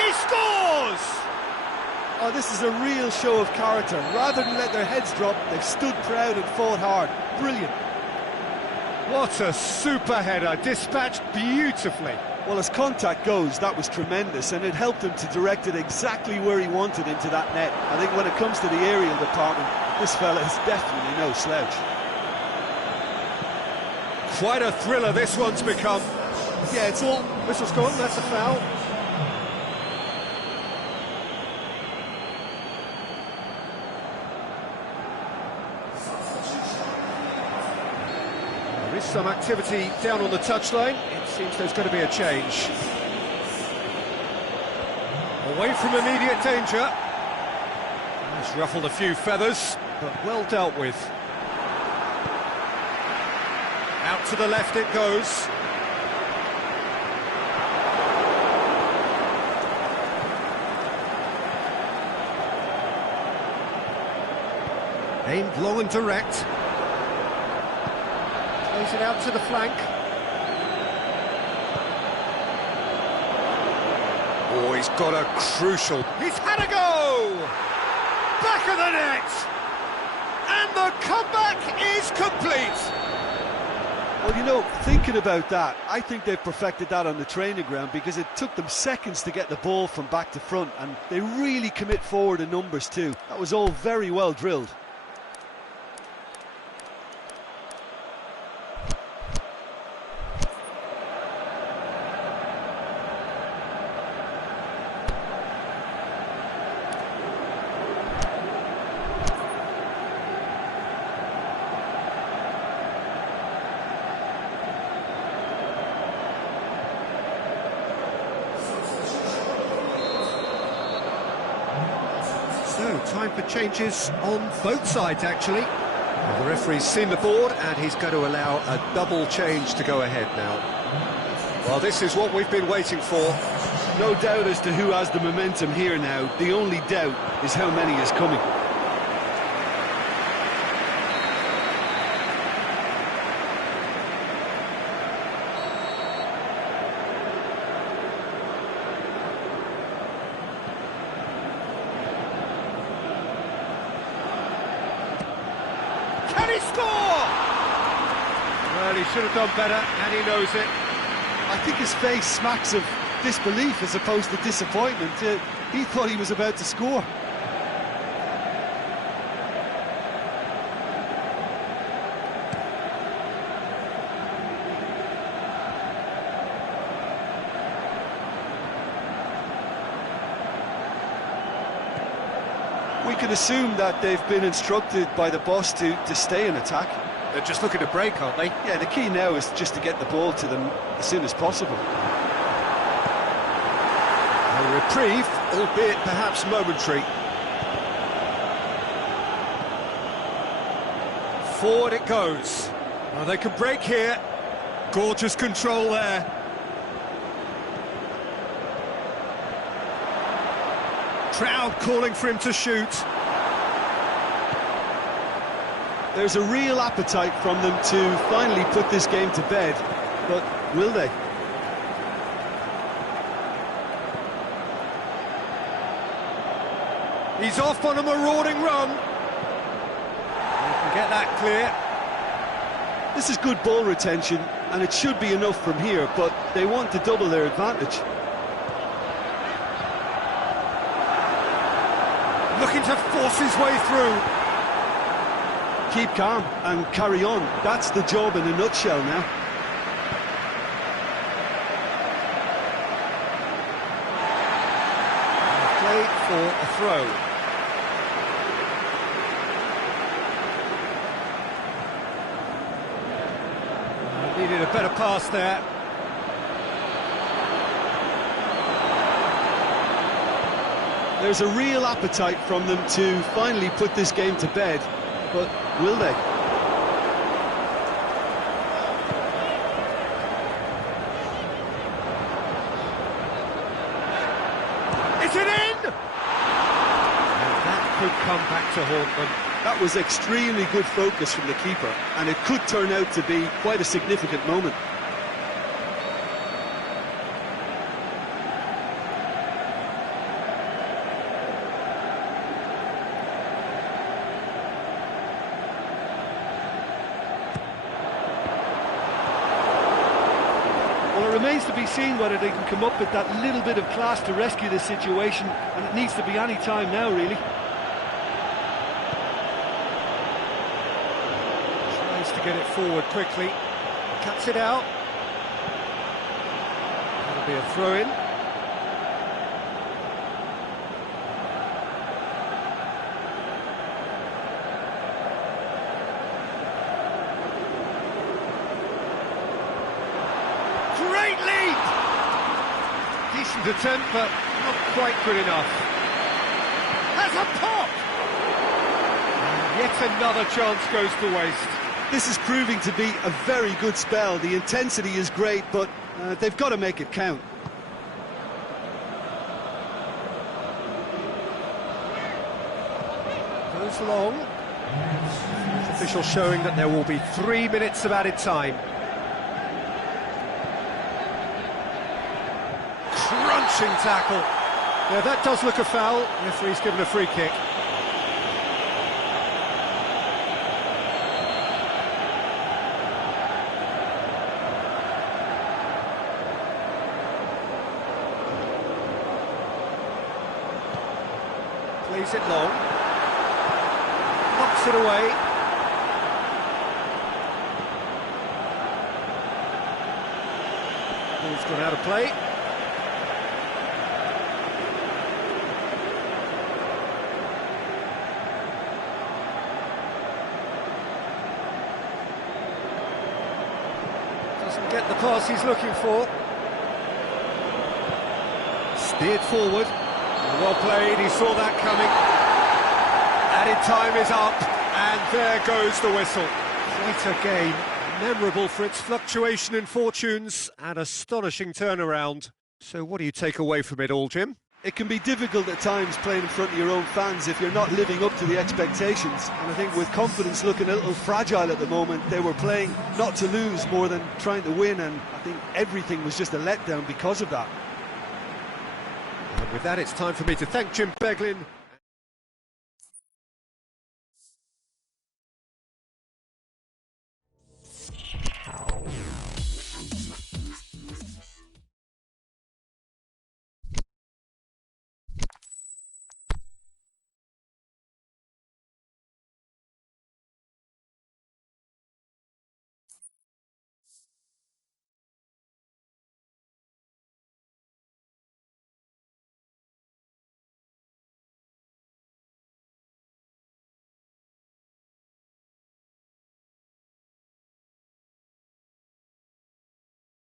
He scores! Oh, this is a real show of character. Rather than let their heads drop, they've stood proud and fought hard. Brilliant. What a super header, dispatched beautifully. Well, as contact goes, that was tremendous, and it helped him to direct it exactly where he wanted into that net. I think when it comes to the aerial department, this fella is definitely no slouch. Quite a thriller this one's become. Yeah, it's all... Whistle's gone, that's a foul. There is some activity down on the touchline. It seems there's going to be a change. Away from immediate danger. He's ruffled a few feathers, but well dealt with. Out to the left it goes. Aimed low and direct. Plays it out to the flank. Oh, he's got a crucial... He's had a go! Back of the net! And the comeback is complete! Well, you know, thinking about that, I think they've perfected that on the training ground because it took them seconds to get the ball from back to front, and they really commit forward in numbers too. That was all very well drilled. So, time for changes on both sides, actually. Well, the referee's seen the board, and he's going to allow a double change to go ahead now. Well, this is what we've been waiting for. No doubt as to who has the momentum here now. The only doubt is how many is coming. Can he score? Well, he should have done better, and he knows it. I think his face smacks of disbelief as opposed to disappointment. He thought he was about to score. We can assume that they've been instructed by the boss to stay in attack. They're just looking to break, aren't they? Yeah, the key now is just to get the ball to them as soon as possible. A reprieve, albeit perhaps momentary. Forward it goes. Well, they can break here. Gorgeous control there. Crowd calling for him to shoot. There's a real appetite from them to finally put this game to bed, but will they? He's off on a marauding run. He can get that clear. This is good ball retention, and it should be enough from here, but they want to double their advantage. Looking to force his way through. Keep calm and carry on. That's the job in a nutshell now. Play for a throw. Needed a better pass there. There's a real appetite from them to finally put this game to bed, but will they? Is it in? And that could come back to haunt them. That was extremely good focus from the keeper, and it could turn out to be quite a significant moment. be seen whether they can come up with that little bit of class to rescue this situation, and it needs to be any time now, really. Tries to get it forward quickly, cuts it out. That'll be a throw-in. Great lead! Decent attempt, but not quite good enough. Has a pop! And yet another chance goes to waste. This is proving to be a very good spell. The intensity is great, but they've got to make it count. Goes long. Official showing that there will be 3 minutes of added time. Crunching tackle. Yeah, that does look a foul. Referee's given a free kick. Plays it long. Knocks it away. Ball's gone out of play. Doesn't get the pass he's looking for. Steered forward. Well played, he saw that coming. Added time is up, and there goes the whistle. Quite a game, memorable for its fluctuation in fortunes and astonishing turnaround. So what do you take away from it all, Jim? It can be difficult at times playing in front of your own fans if you're not living up to the expectations. And I think with confidence looking a little fragile at the moment, they were playing not to lose more than trying to win, and I think everything was just a letdown because of that. And with that, it's time for me to thank Jim Beglin